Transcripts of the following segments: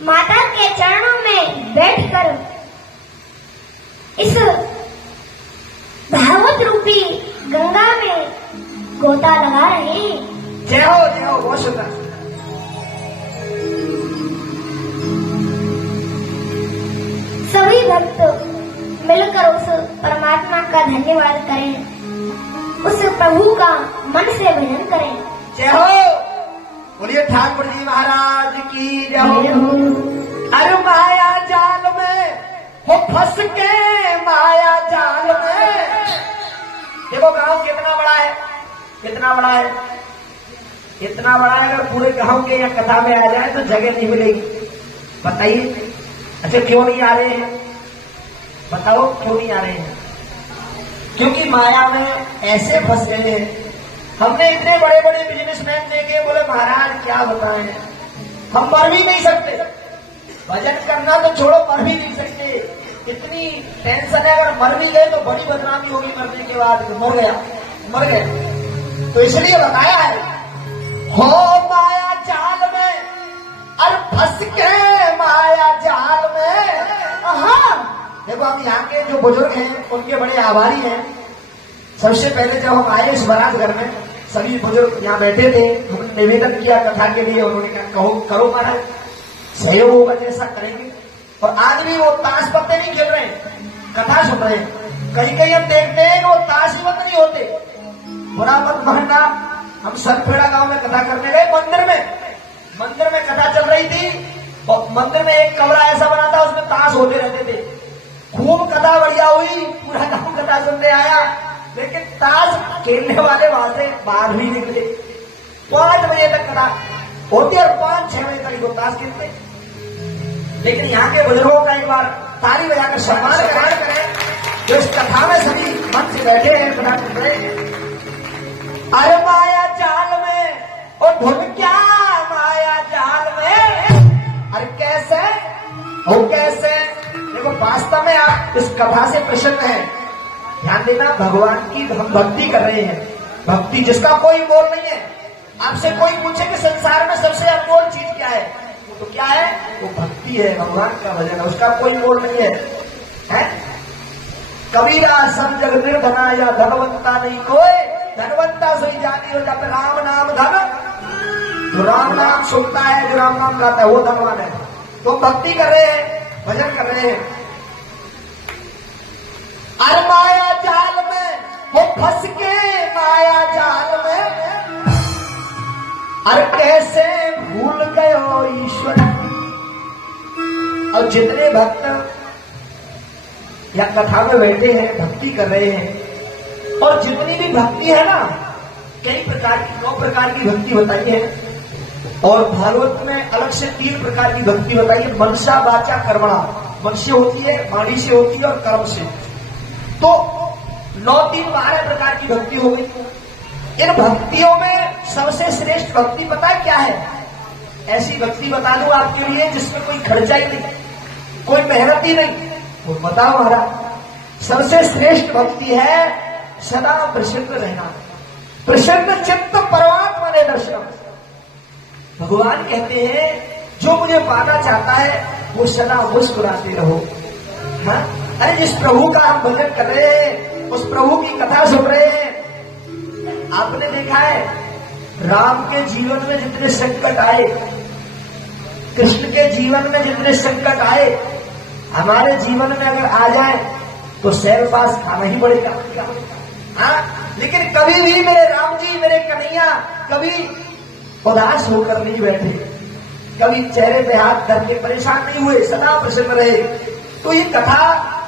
माता के चरणों में बैठकर इस भागवत रूपी गंगा में गोता लगा रहे हैं। जय हो बहुत सुंदर। सभी भक्त मिलकर उस परमात्मा का धन्यवाद करें, उस प्रभु का मन से भजन करें। जय हो, बोलिए ठाकुर जी महाराज की जय हो। अरे माया जाल में हो फंस के, माया जाल में। देखो गांव कितना बड़ा है, कितना बड़ा है, इतना बड़ा है। अगर पूरे गांव के या कथा में आ जाए तो जगह नहीं मिलेगी। बताइए, अच्छा क्यों नहीं आ रहे हैं? बताओ क्यों नहीं आ रहे हैं? क्योंकि माया में ऐसे फंस गए हैं। हमने इतने बड़े बड़े बिजनेसमैन देखे, बोले महाराज क्या बताएं, हम मर भी नहीं सकते, भजन करना तो छोड़ो, मर भी नहीं सकते, इतनी टेंशन है। अगर मर भी गए तो बड़ी बदनामी होगी मरने के बाद, मर गए। तो इसलिए बताया है, हो माया जाल में, अरे फंस के माया जाल में। हाँ देखो, हम यहाँ के जो बुजुर्ग हैं उनके बड़े आभारी हैं। सबसे पहले जब हम आए इस बारात घर में, सभी बुजुर्ग यहाँ बैठे थे, हमने निवेदन किया कथा के लिए। उन्होंने कहा करो महाराज, सहयोग होगा जैसा करेंगे। और आज भी वो ताश पत्ते नहीं खेल रहे हैं, कथा सुन रहे हैं। कहीं कहीं हम देखते हैं वो ताश ही बंद नहीं होते। बुरा मत मानना, हम सरखेड़ा गांव में कथा करने गए, मंदिर में कथा चल रही थी और मंदिर में एक कमरा ऐसा बना था, उसमें ताश होते रहते थे। खूब कथा बढ़िया हुई, पूरा गांव कथा सुनने आया, लेकिन ताश खेलने वाले वहां से बाहर भी निकले। 5 बजे तक कथा होती और 5-6 बजे तक वो ताश खेलते। लेकिन यहाँ के बुजुर्गों का एक बार ताली बजाकर सम्मान करें, जो इस कथा में सभी मन से बैठे हैं, कथा सुन रहे हैं। अरे माया जाल में और धुन क्या, माया जाल में। अरे कैसे हो, कैसे? देखो वास्तव में आप इस कथा से प्रसन्न हैं। ध्यान देना, भगवान की हम भक्ति कर रहे हैं, भक्ति जिसका कोई मोल नहीं है। आपसे कोई पूछे कि संसार में सबसे अनमोल चीज क्या है, तो क्या है? वो भक्ति है, भगवान का भजन है, उसका कोई मोल नहीं है? कबीरा सब जग निर्धना, या धनवंता नहीं कोई, धनवंता सोई जानी हो जब राम नाम धन। जो राम नाम सुनता है, जो राम नाम गाता है, वो धनवान है। तो भक्ति कर रहे हैं, भजन कर रहे हैं। अरे माया जाल में वो फंस के, माया जाल में। अरे कैसे भूल गए हो ईश्वर। और जितने भक्त या कथा में बैठे हैं, भक्ति कर रहे हैं, और जितनी भी भक्ति है ना, कई प्रकार की, 9 प्रकार की भक्ति बताई है। और भागवत में अलग से 3 प्रकार की भक्ति बताई है। मनसा वाचा कर्मणा, मन से होती है, वाणी से होती है और कर्म से। तो 9-3-12 प्रकार की भक्ति हो गई। इन भक्तियों में सबसे श्रेष्ठ भक्ति पता है क्या है? ऐसी भक्ति बता दूं आपके लिए जिसमें कोई खर्चा ही नहीं, कोई मेहनत ही नहीं। तो बताओ महाराज, सबसे श्रेष्ठ भक्ति है सदा प्रसन्न रहना, प्रसन्न चित्त परमात्मा ने दर्शन। भगवान कहते हैं जो मुझे पाना चाहता है वो सदा मुस्कुराते रहो। हाँ? अरे जिस प्रभु का हम भजन कर रहे हैं, उस प्रभु की कथा सुन रहे हैं। आपने देखा है राम के जीवन में जितने संकट आए, कृष्ण के जीवन में जितने संकट आए, हमारे जीवन में अगर आ जाए तो शैल पास खाना ही पड़ेगा। हाँ? लेकिन कभी भी मेरे राम जी, मेरे कन्हैया कभी उदास होकर नहीं बैठे, कभी चेहरे पे हाथ धर के परेशान नहीं हुए, सदा प्रसन्न रहे। तो ये कथा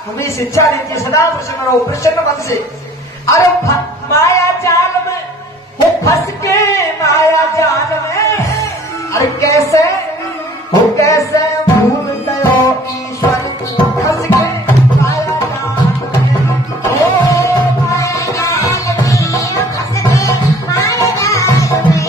हमें शिक्षा देती है, सदा प्रसन्न रहो, प्रसन्न मन से। अरे माया जाल में वो फंस के, माया जाल में। अरे कैसे हो, कैसे भूल गए हो ईश्वर को, फंस के माया जाल में। ओ माया जाल में फंस के, माया जाल में।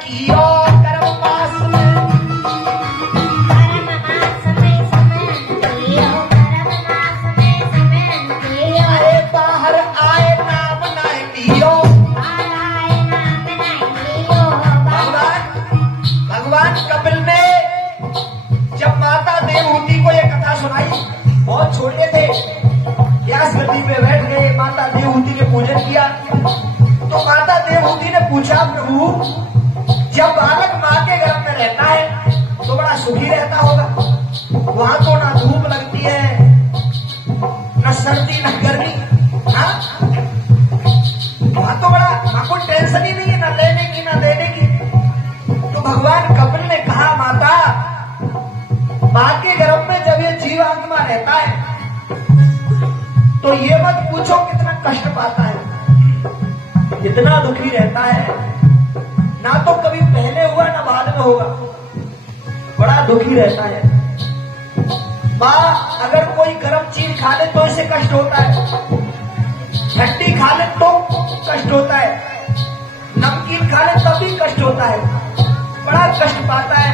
कियो कर्म मास में अरे बाहर आए नाम नाय लियो। भगवान कपिल ने जब माता देवहूति को ये कथा सुनाई, बहुत छोटे थे, व्यास गद्दी पे बैठ गए, माता देवहूति ने पूजन किया। तो माता देवहूति ने पूछा, प्रभु जब बालक माँ के गर्भ में रहता है तो बड़ा सुखी रहता होगा, वहां तो ना धूप लगती है, न सर्दी न गर्मी, हाँ वहां तो बड़ा कोई टेंशन ही नहीं है, न लेने की न देने की। तो भगवान कपिल ने कहा, माता माँ के गर्भ में जब ये जीवात्मा रहता है तो ये मत पूछो कितना कष्ट पाता है, इतना दुखी रहता है, ना तो कभी पहले हुआ ना बाद में होगा, बड़ा दुखी रहता है। माँ अगर कोई गर्म चीज खा ले तो इसे कष्ट होता है, ठंडी खा ले तो कष्ट होता है, नमकीन खा ले तब भी कष्ट होता है, बड़ा कष्ट पाता है।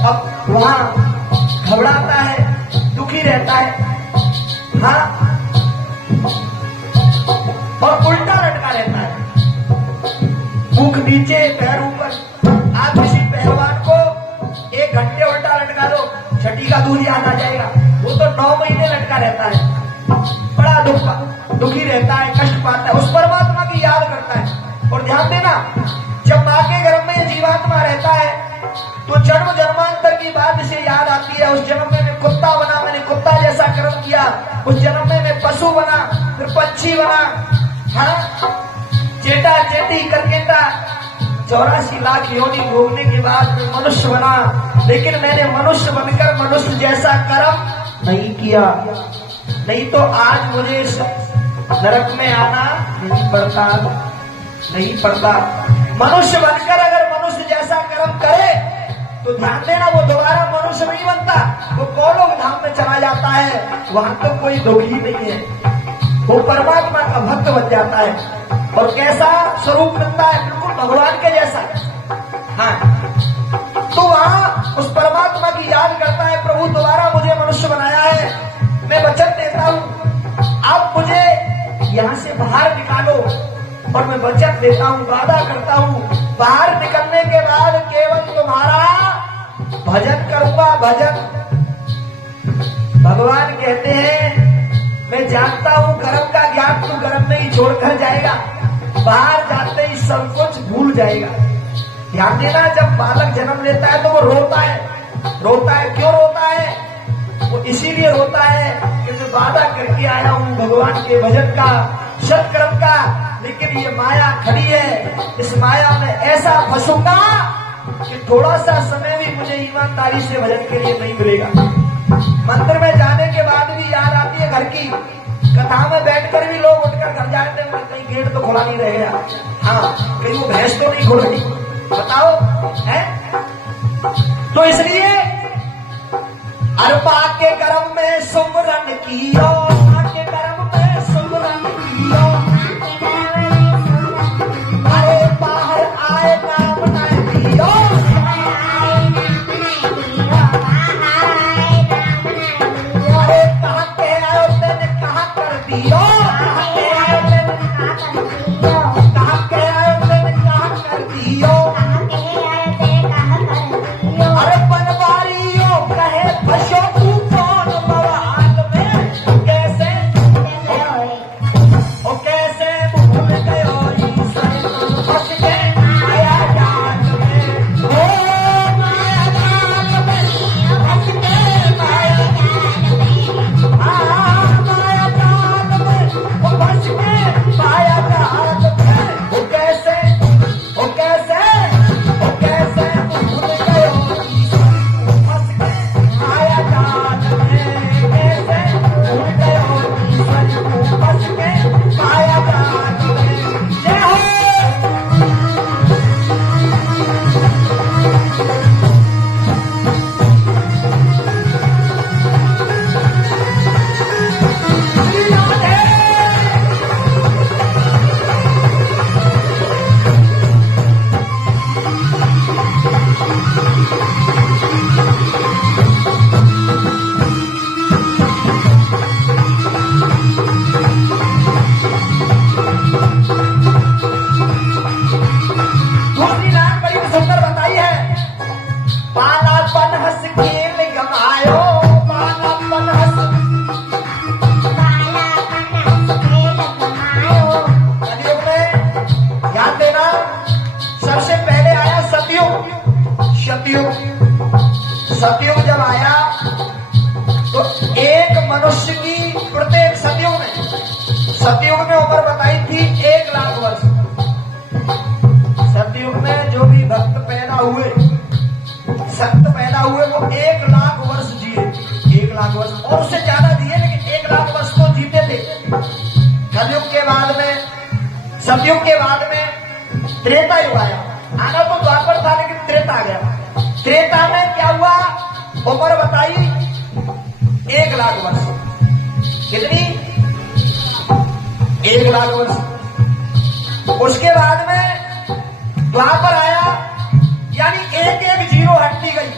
अब वहां घबराता है, दुखी रहता है, हाँ, और उल्टा लटका रहता है, मुख नीचे पैर ऊपर। आप किसी पहलवान को 1 घंटे उल्टा लटका दो, छठी का दूध याद आ जाएगा, वो तो 9 महीने लटका रहता है, बड़ा दुखी रहता है, कष्ट पाता है, उस परमात्मा की याद करता है। और ध्यान देना, जब माँ के गर्भ में जीवात्मा रहता है तो जन्म जन्मांतर की बात इसे याद आती है। उस जन्म में मैं कुत्ता बना, मैंने कुत्ता जैसा कर्म किया, उस जन्म में मैं पशु बना, फिर पंछी बना, हाँ चेटा चेटी करकेटा 84 लाख योनि भोगने के बाद मैं मनुष्य बना, लेकिन मैंने मनुष्य बनकर मनुष्य जैसा कर्म नहीं किया, नहीं तो आज मुझे इस नरक में आना नहीं पड़ता। मनुष्य बनकर अगर मनुष्य जैसा कर्म करे तो ध्यान देना, वो दोबारा मनुष्य नहीं बनता, वो गोलोक धाम में चला जाता है, वहां तो कोई दुखी नहीं है, वो परमात्मा का भक्त बन जाता है। और कैसा स्वरूप मिलता है, बिल्कुल भगवान के जैसा। हाँ, तो वहां उस परमात्मा की याद करता है, प्रभु दोबारा मुझे मनुष्य बनाया है, मैं वचन देता हूँ आप मुझे यहाँ से बाहर निकालो, और मैं वचन देता हूँ, वादा करता हूँ, बाहर निकलने के बाद केवल तुम्हारा भजन करूंगा, भजन। भगवान कहते हैं, मैं जानता हूँ कर्म का ज्ञान तू गर्भ में ही छोड़कर जाएगा, बाहर जाते ही सब कुछ भूल जाएगा। ध्यान देना, जब बालक जन्म लेता है तो वो रोता है, क्यों रोता है? वो इसीलिए रोता है कि मैं वादा करके आया हूँ भगवान के भजन का, सत्कर्म का, लेकिन ये माया खड़ी है, इस माया में ऐसा फंसूंगा कि थोड़ा सा समय भी मुझे ईमानदारी से भजन के लिए नहीं मिलेगा। मंदिर में जाने के बाद भी याद आती है घर की, कथा में बैठकर भी लोग उठकर घर जाते हैं, कहीं गेट तो खुला नहीं रहेगा, हाँ कहीं वो भैंस तो नहीं खुल रही, बताओ है। तो इसलिए अरपा के कर्म में सुमरन कियो, के कर्म में सुमरन कियो, अरे बाहर आए नाम नहीं लियो, अरे कहाँ के आयो तेने कहाँ कर दियो, कहाँ के आयो तेने कहाँ कर दियो, अरे बनवारियों कहे फंसो तू कौन बवाल में, कैसे ओ कैसे भूल गयो ईश्वर फंस के माया जाल में, ओ माया जाल में फंस के माया जाल में, ओ फंस के माया जाल में, ओ कैसे भूल गयो फंस के माया जाल में, कैसे भूल गयो ईश्वर फंस के माया जाल में। जय हो। श्री राधे। थी 1 लाख वर्ष। सतयुग में जो भी भक्त पैदा हुए, संत पैदा हुए, वो 1 लाख वर्ष जिए। 1 लाख वर्ष और उससे ज्यादा दिए, लेकिन 1 लाख वर्ष तो जीते थे। कलयुग के बाद में, सतयुग के बाद में त्रेता युग आया। आना तो द्वापर था, लेकिन त्रेता आ गया। त्रेता में क्या हुआ? उम्र बताई 1 लाख वर्ष। कितनी? 1 लाख वर्ष। उसके बाद में द्वापर आया, यानी एक एक जीरो हटती गई।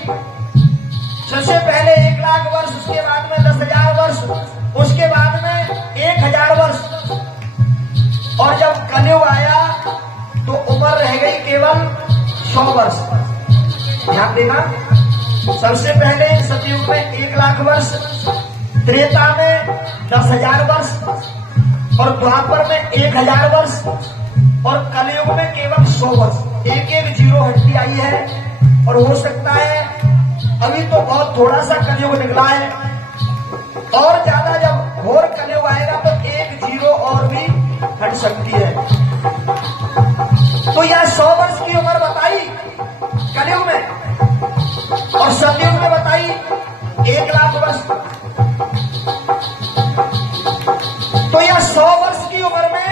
सबसे पहले 1 लाख वर्ष, उसके बाद में 10,000 वर्ष, उसके बाद में 1,000 वर्ष। और जब कलयुग आया तो उम्र रह गई केवल 100 वर्ष। ध्यान देना, सबसे पहले सतयुग में 1 लाख वर्ष, त्रेता में 10,000 वर्ष, और द्वापर में 1,000 वर्ष, और कलयुग में केवल 100 वर्ष। एक एक जीरो हड्डी आई है। और हो सकता है अभी तो बहुत थोड़ा सा कलयुग निकला है, और ज्यादा जब घोर कलयुग आएगा तो एक जीरो और भी हट सकती है। तो यह 100 वर्ष की उम्र बताई कलयुग में, और सतयुग में बताई 1 लाख वर्ष। तो यह 100 वर्ष की उम्र में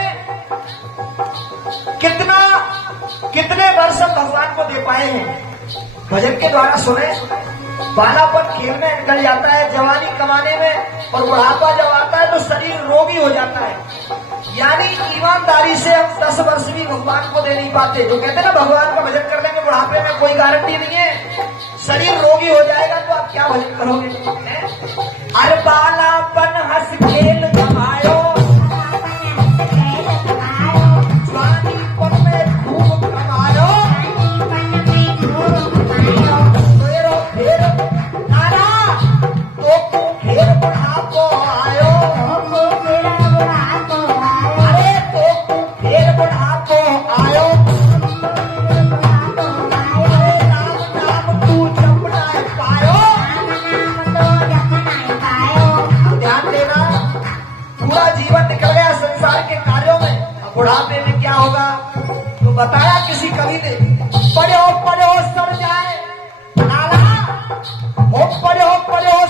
कितने वर्ष हम भगवान को दे पाए हैं? भजन के द्वारा सुने। बालापन खेल में निकल जाता है, जवानी कमाने में, और बुढ़ापा जब आता है तो शरीर रोगी हो जाता है। यानी ईमानदारी से हम 10 वर्ष भी भगवान को दे नहीं पाते। जो कहते हैं ना भगवान का भजन कर लेंगे बुढ़ापे में, कोई गारंटी नहीं है। शरीर रोगी हो जाएगा तो आप क्या भजन करोगे? अरे बालापन हंस खेल कमायो, जवानीपन में खूब कमायो, फिर बुढ़ापो आयो। अरे तो फिर बुढ़ापो आयो। अरे राम नाम तू जप ना पायो। अब ध्यान देना, पूरा जीवन निकल गया संसार के कार्यों में, अब बुढ़ापे में क्या होगा? तो बताया किसी कवि ने, पढ़ो पढ़ो सर जाए नाला, हो पढ़ो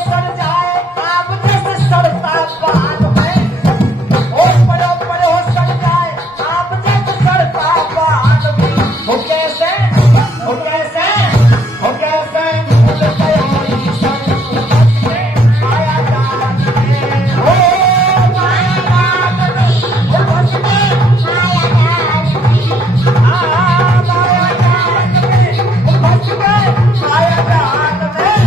सर जाए आप जैसे सड़ता पान में। हो पढ़ो सर जाए आप जैसे सड़ता पान में। हो कैसे? हो कैसे? हो कैसे? आया जान में, हो माया जान में, हो भस में, माया जान में, माया जान में, हो भस में, माया जान में।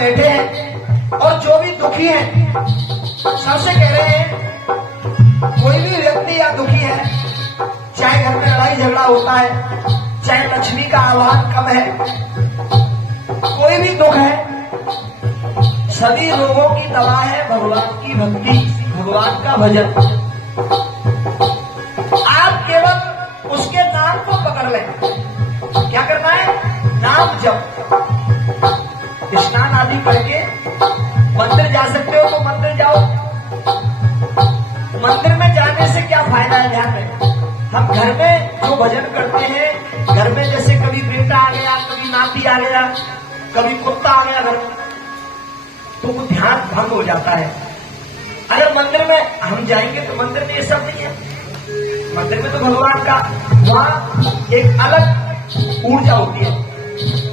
बैठे हैं और जो भी दुखी हैं, सबसे कह रहे हैं, कोई भी व्यक्ति या दुखी है, चाहे घर में लड़ाई झगड़ा होता है, चाहे लक्ष्मी का आह्वान कम है, कोई भी दुख है, सभी रोगों की दवा है भगवान की भक्ति, भगवान का भजन। आप केवल उसके नाम को पकड़ लें। क्या करना है? नाम जप। कृष्णा आदि पढ़ के मंदिर जा सकते हो तो मंदिर जाओ। मंदिर में जाने से क्या फायदा है, ध्यान में हम घर में जो भजन करते हैं, घर में जैसे कभी बेटा आ गया, कभी नाती आ गया, कभी कुत्ता आ गया घर में, तो वो ध्यान भंग हो जाता है। अगर मंदिर में हम जाएंगे तो मंदिर में ये सब नहीं है। मंदिर में तो भगवान का वहां एक अलग ऊर्जा होती है।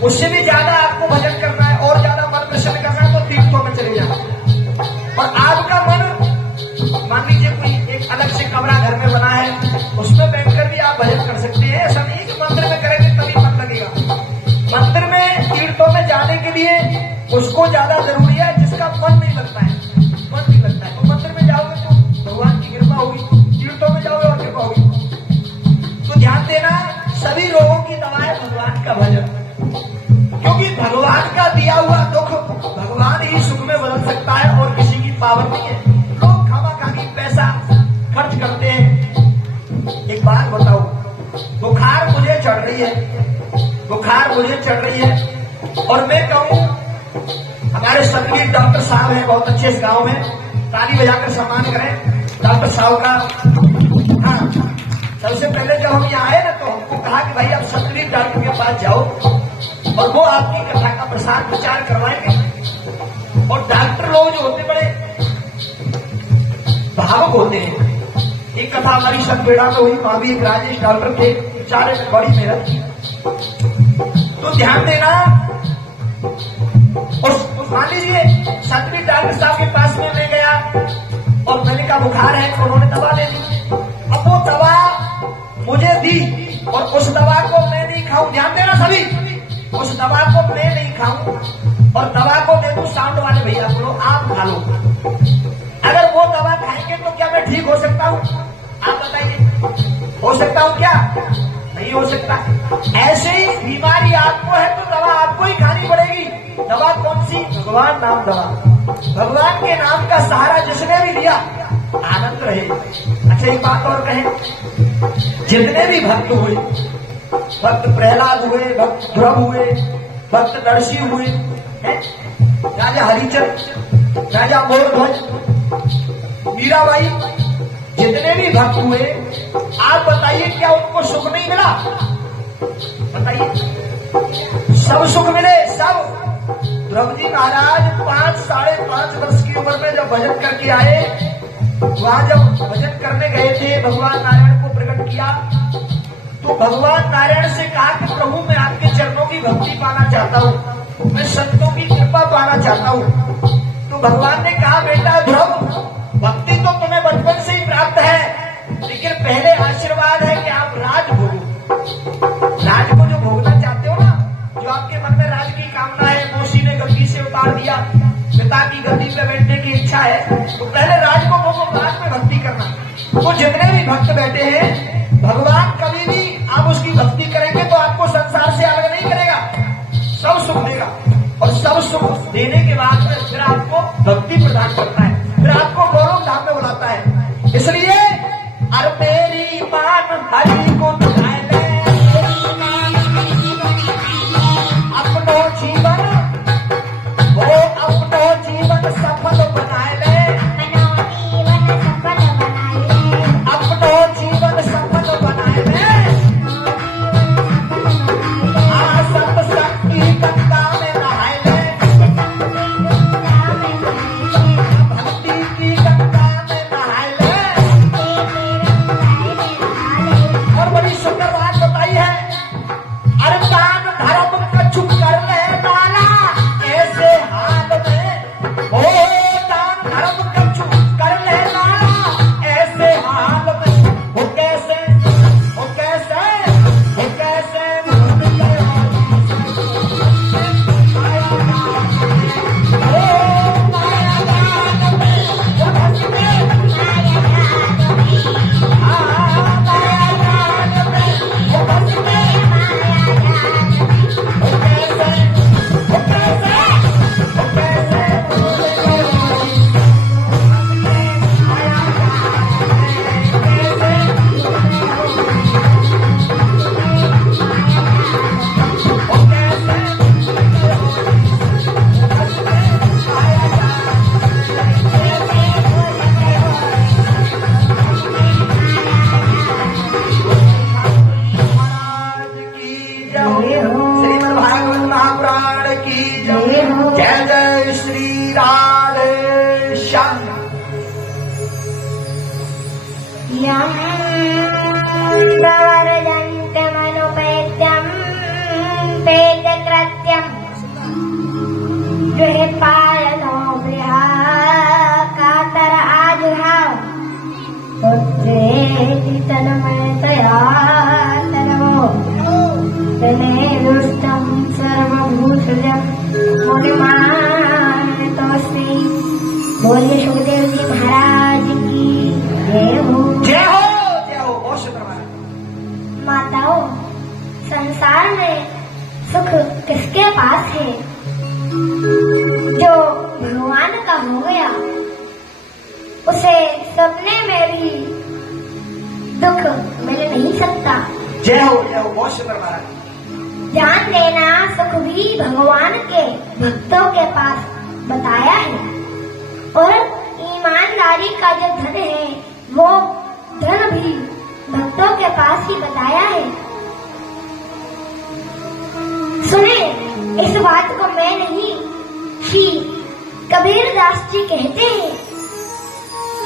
उससे भी ज्यादा आपको भजन करना है और ज्यादा मन प्रसन्न करना है तो तीर्थों में चले जाना। और आपका मन, मान लीजिए कोई एक अलग से कमरा घर में बना है, उसमें बैठकर भी आप भजन कर सकते हैं। ऐसा नहीं कि मंदिर में करेंगे तभी मन लगेगा। मंदिर में तीर्थों में जाने के लिए उसको ज्यादा जरूरी है जिसका मन नहीं लगता है। मन नहीं लगता है तो मंदिर में जाओगे तो भगवान की कृपा होगी, तीर्थों में जाओगे और कृपा होगी। तो ध्यान देना, सभी रोगों की दवा है भगवान का भजन, क्योंकि भगवान का दिया हुआ दुख भगवान ही सुख में बदल सकता है और किसी की पावर नहीं है। लोग खामाखानी पैसा खर्च करते हैं। एक बात बताओ, बुखार मुझे चढ़ रही है, बुखार मुझे चढ़ रही है और मैं कहूं हमारे सभी डॉक्टर साहब हैं बहुत अच्छे इस गांव में, ताली बजाकर सम्मान करें डॉक्टर साहब का। हाँ, सबसे पहले जब हम यहाँ आए ना तो हमको कहा कि भाई आप सतरी डॉक्टर के पास जाओ और वो आपकी कथा का प्रसार प्रचार करवाएंगे। और डॉक्टर लोग जो होते बड़े भावुक होते हैं। एक कथा हमारी सतपेड़ा में हुई, वहां भी एक राजेश डॉक्टर थे, बेचारे ने बड़ी मेहनत की। तो ध्यान देना, और मान लीजिए सतरी डॉक्टर साहब के पास में ले गया और मैंने कहा बुखार है, तो उन्होंने दवा दे दी। अब वो दवा मुझे दी और उस दवा को मैं नहीं खाऊं, ध्यान देना सभी, उस दवा को मैं नहीं खाऊं और दवा को दे दूं साउंड वाले भैया को, आप खा लो। अगर वो दवा खाएंगे तो क्या मैं ठीक हो सकता हूं? आप बताइए, हो सकता हूं क्या? नहीं हो सकता। ऐसे ही बीमारी आपको है तो दवा आपको ही खानी पड़ेगी। दवा कौन सी? भगवान नाम दवा। भगवान के नाम का सहारा जिसने भी लिया आनंद रहे। अच्छा एक बात और कहें, जितने भी भक्त हुए, भक्त प्रहलाद हुए, भक्त ध्रुव हुए, भक्त नरसी हुए, राजा हरिचंद, राजा मोरध्वज, मीराबाई, जितने भी भक्त हुए, आप बताइए क्या उनको सुख नहीं मिला? बताइए, सब सुख मिले, सब। ध्रुव जी महाराज 5-5.5 वर्ष की उम्र में जब भजन करके आए, वहां जब भजन करने गए थे, भगवान नारायण को प्रकट किया तो भगवान नारायण से कहा कि प्रभु मैं आपके चरणों की भक्ति पाना चाहता हूँ, मैं संतों की कृपा पाना चाहता हूँ। तो भगवान ने कहा बेटा ध्रुव, भक्ति तो तुम्हें बचपन से ही प्राप्त है, लेकिन पहले आशीर्वाद है कि आप राज भोगो। राज को जो भोगना चाहते हो ना, जो आपके मन में राज की कामना है, मौसी ने गद्दी से उतार दिया, पिता की गद्दी पे बैठने की इच्छा है, तो पहले राज को भोगो, बाद में भक्ति करना। तो जितने भी भक्त बैठे हैं, भगवान कभी भी आप उसकी भक्ति करेंगे तो आपको संसार से अलग नहीं करेगा, सब सुख देगा। और सब सुख देने के बाद में फिर आपको भक्ति प्रदान करता है, फिर आपको गौरव धाम में बुलाता है। इसलिए अरे मेरी मान हरि को दिखाए ले, अपनो जीवन वो अपनो जीवन सफल बनाए ले, अपनो जीवन सफल बनाए ले। सत शक्ति गंगा में नहाए ले, राधे श्याम। यं प्रवर्जन्तमनुपेत्यं पेतकृत्यं द्विपायनो कातर आजुहाव पुत्रेति तन्मयतया तनवो तमेवोष्टं सर्वभूषजं मुनिमानतोऽस्मि। बोलिए सुखदेव जी महाराज की जय हो। जय हो जय हो। बहुत शुक्रिया। माताओं, संसार में सुख किसके पास है? जो भगवान का हो गया उसे सपने में भी दुख मिल नहीं सकता। जय हो जय हो। बहुत शुक्रिया। जान लेना सुख भी भगवान के भक्तों के पास बताया है, और ईमानदारी का जो धन है वो धन भी भक्तों के पास ही बताया है। सुने, इस बात को मैं नहीं, श्री कबीर दास जी कहते हैं।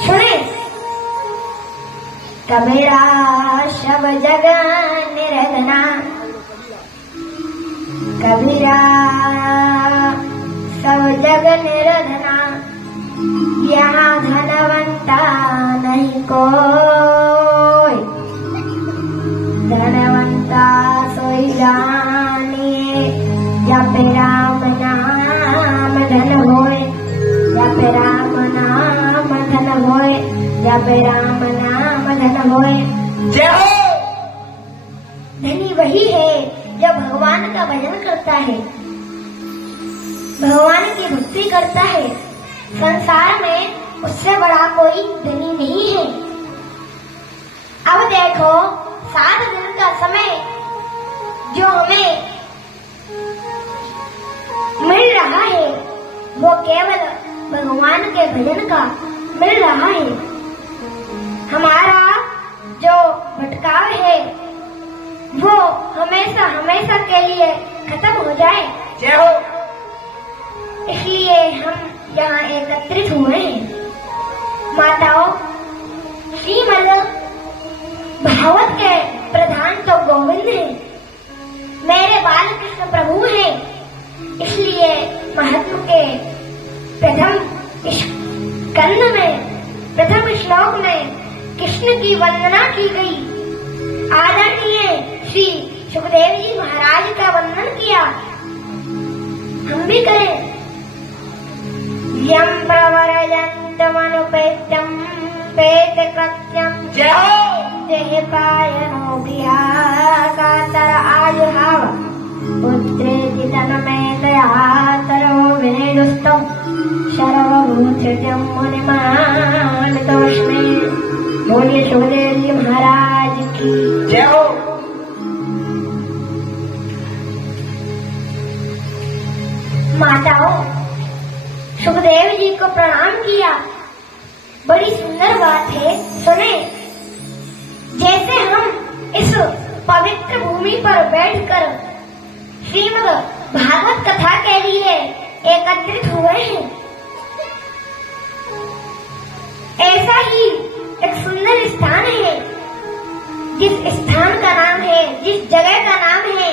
सुने, कबीरा शब जग निरधना, कबीरा सब जग निरधना, यहाँ धनवंता नहीं कोई, धनवंता सोई जानिए, जप राम नाम धन होए, जप राम नाम धन होए, जप राम नाम धन होए। जय हो। धनी वही है जो भगवान का भजन करता है, भगवान की भक्ति करता है। संसार में उससे बड़ा कोई धनी नहीं है। अब देखो, 7 दिन का समय जो हमें मिल रहा है वो केवल भगवान के भजन का मिल रहा है। हमारा जो भटकाव है वो हमेशा हमेशा के लिए खत्म हो जाए। जय हो। इसलिए हम यहाँ एकत्रित हुए हैं। माताओं, श्रीमद् भागवत के प्रधान तो गोविंद हैं, मेरे बाल कृष्ण प्रभु हैं। इसलिए महत्व के प्रथम स्कंद में, प्रथम श्लोक में कृष्ण की वंदना की गई। आदरणीय श्री सुखदेव जी महाराज का वंदन किया, हम भी करें। यं प्रवर्जन्तमनुपेत्यं पेतकृत्यं जय हो। देहपायनो कातर आजुहाव पुत्रेति तन्मयतया तरो विनेदुस्तं सर्वभूषजं मुनिमानतोऽस्मि। बोलिए सुखदेव जी महाराज की जय हो। माताओं, सुखदेव जी को प्रणाम किया। बड़ी सुंदर बात है, सुने। जैसे हम इस पवित्र भूमि पर बैठकर श्रीमद् भागवत कथा के लिए एकत्रित हुए हैं, ऐसा ही एक सुंदर स्थान है, जिस स्थान का नाम है, जिस जगह का नाम है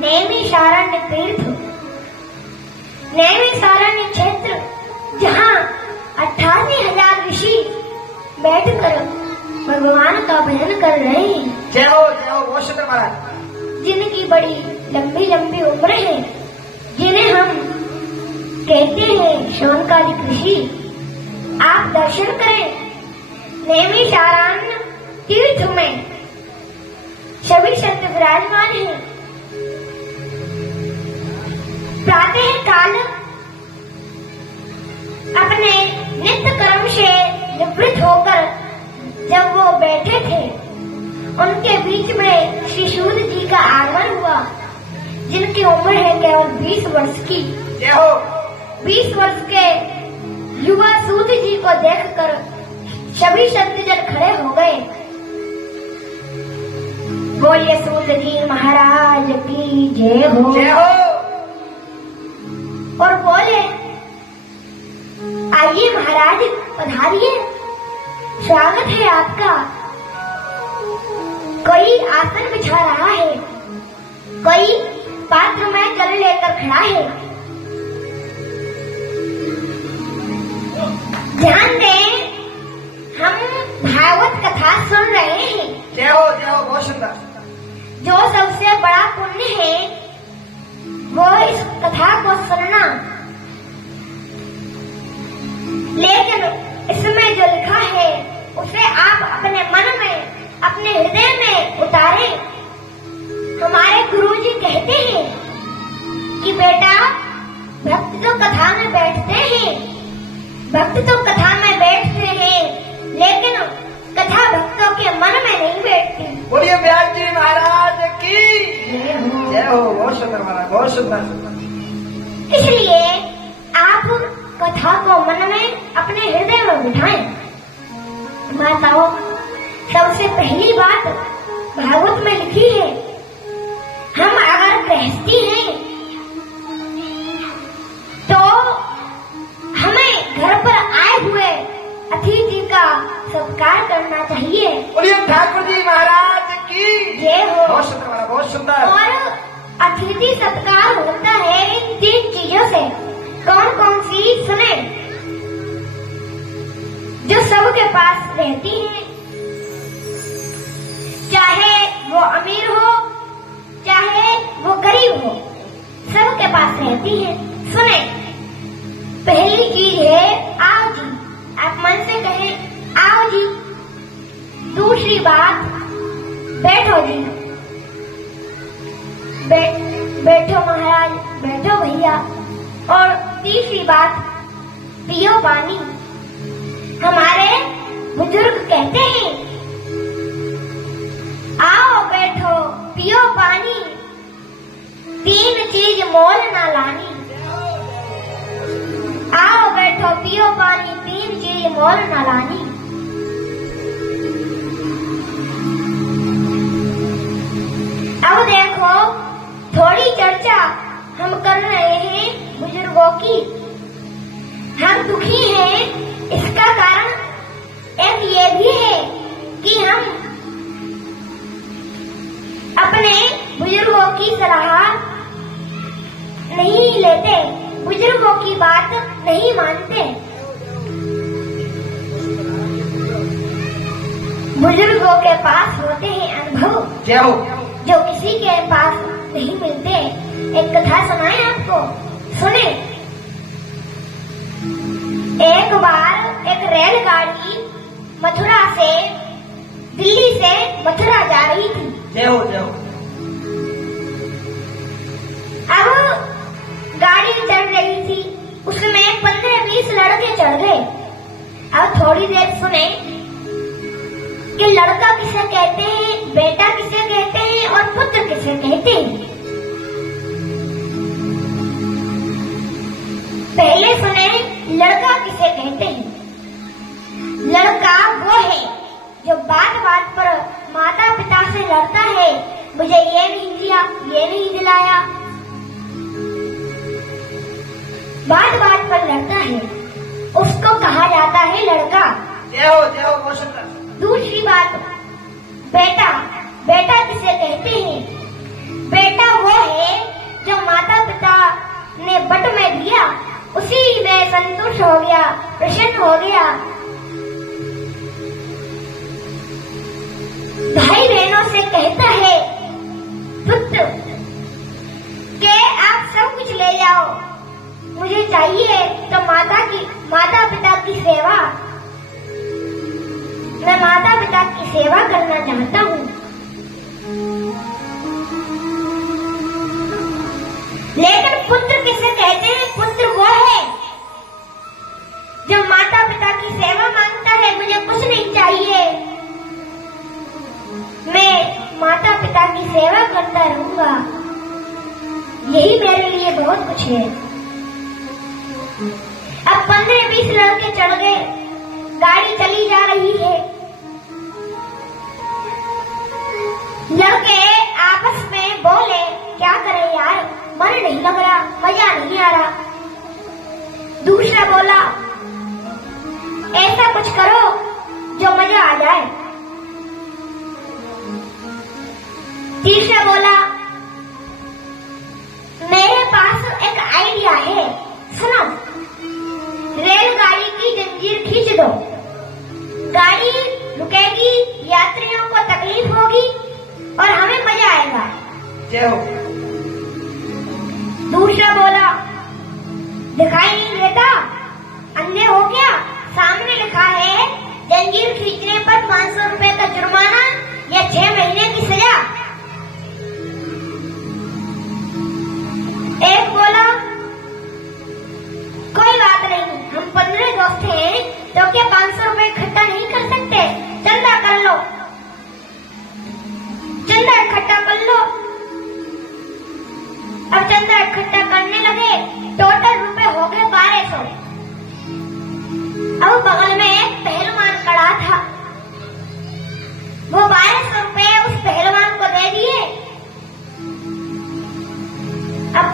नैमिषारण्य तीर्थ, नैमिषारण्य क्षेत्र, जहाँ 88,000 ऋषि बैठकर भगवान का भजन कर रहे हैं। जय हो जय हो। बहुत शुक्रिया महाराज। जिनकी बड़ी लंबी लंबी उम्र है, जिन्हें हम कहते हैं शौनकादिक ऋषि। आप दर्शन करें, नैमिषारण्य तीर्थ में सभी संत विराजमान हैं। प्रातः काल अपने नित्य कर्म से निवृत्त होकर जब वो बैठे थे, उनके बीच में श्री सूत जी का आगमन हुआ, जिनकी उम्र है केवल 20 वर्ष की। जय हो। 20 वर्ष के युवा सूत जी को देखकर सभी संतजन खड़े हो गए। बोलिए सूत जी महाराज की जय हो। जय हो। और बोले, आइए महाराज, पधारिए, स्वागत है आपका। कोई आसन बिछा रहा है, कोई पात्र में जल लेकर खड़ा है। ध्यान दें, हम भागवत कथा सुन रहे हैं। जय हो, बहुत सुंदर। जो सबसे बड़ा पुण्य है वो इस कथा को सुनना, लेकिन इसमें जो लिखा है उसे आप अपने मन में, अपने हृदय में उतारें। हमारे गुरुजी कहते हैं कि बेटा, भक्त तो कथा में बैठते हैं, भक्त तो कथा में बैठते हैं, लेकिन कथा भक्तों के मन में नहीं बैठती। बोलिए व्यास जी महाराज की जय हो। बहुत सुंदर महाराज, बहुत सुंदर। इसलिए आप कथा को मन में, अपने हृदय में बिठाएं। माताओं, सबसे पहली बात भागवत में लिखी है, हम अगर गृहस्थी हैं तो हमें घर पर आए हुए अतिथि का सत्कार करना चाहिए। बोलिए ठाकुर जी महाराज की जय हो। बहुत सुंदर महाराज, बहुत सुंदर। और अतिथि सत्कार होता है इन 3 चीजों से। कौन कौन सी सुने? जो सबके पास रहती है, चाहे वो अमीर हो चाहे वो गरीब हो, सबके पास रहती है। सुने, पहली चीज है आओ जी। आप मन से कहें आओ जी। दूसरी बात बैठो जी। बैठो महाराज, बैठो भैया। और तीसरी बात पियो पानी। हमारे बुजुर्ग कहते हैं आओ बैठो पियो पानी, 3 चीज मोल ना लानी। आओ बैठो पियो पानी, 3 चीज मोल ना लानी। अब देखो, थोड़ी चर्चा हम कर रहे हैं बुजुर्गों की। हम दुखी हैं, इसका कारण एक ये भी है कि हम अपने बुजुर्गों की सलाह नहीं लेते, बुजुर्गों की बात नहीं मानते। बुजुर्गों के पास होते हैं अनुभव, जो किसी के पास नहीं मिलते। एक कथा सुनाए आपको, सुने। एक बार एक रेलगाड़ी मथुरा से, दिल्ली से मथुरा जा रही थी। जय हो, जय हो। अब गाड़ी चढ़ रही थी, उसमें 15-20 लड़के चढ़ गए। अब थोड़ी देर सुने कि लड़का किसे कहते हैं, बेटा किसे कहते हैं और पुत्र किसे कहते हैं। पहले सुने लड़का किसे कहते हैं। लड़का वो है जो बात बात पर माता पिता से लड़ता है, मुझे ये नहीं दिया, ये नहीं दिलाया, बात बात पर लड़ता है, उसको कहा जाता है लड़का। जय हो, जय हो, बहुत सुंदर। दूसरी बात बेटा। बेटा किसे कहते हैं? बेटा वो है जो माता पिता ने बट में दिया, उसी में संतुष्ट हो गया, प्रसन्न हो गया। भाई बहनों से कहता है पुत्र के आप सब कुछ ले जाओ, मुझे चाहिए तो माता पिता की सेवा, मैं माता पिता की सेवा करना चाहता हूँ। लेकिन पुत्र किसे कहते हैं? पुत्र वो है जो माता पिता की सेवा मांगता है, मुझे कुछ नहीं चाहिए, मैं माता पिता की सेवा करता रहूंगा, यही मेरे लिए बहुत कुछ है। अब 15-20 लड़के चढ़ गए, गाड़ी चली जा रही है। लड़के आपस में बोले क्या करें यार, मन नहीं लग रहा, मजा नहीं आ रहा। दूसरा बोला ऐसा कुछ करो जो मजा आ जाए। तीसरा बोला, मेरे पास एक आइडिया है, सुनो। रेलगाड़ी की जंजीर खींच दो, गाड़ी रुकेगी, यात्रियों को तकलीफ होगी और हमें मजा आएगा। जय हो। दूसरा बोला, दिखाई नहीं देता, अंधे हो क्या? सामने लिखा है जंजीर खींचने पर 500 रुपए का जुर्माना या 6 महीने की सजा। एक बोला, कोई बात नहीं, हम 15 दोस्त हैं, तो क्या 500 रुपए इकट्ठा नहीं कर सकते? चंदा कर लो, चंदा इकट्ठा कर लो। अब चंदा इकट्ठा करने लगे, टोटल रुपए हो गए 1200। अब बगल में एक पहलवान खड़ा था, वो 1200 रुपए उस पहलवान को दे दिए। अब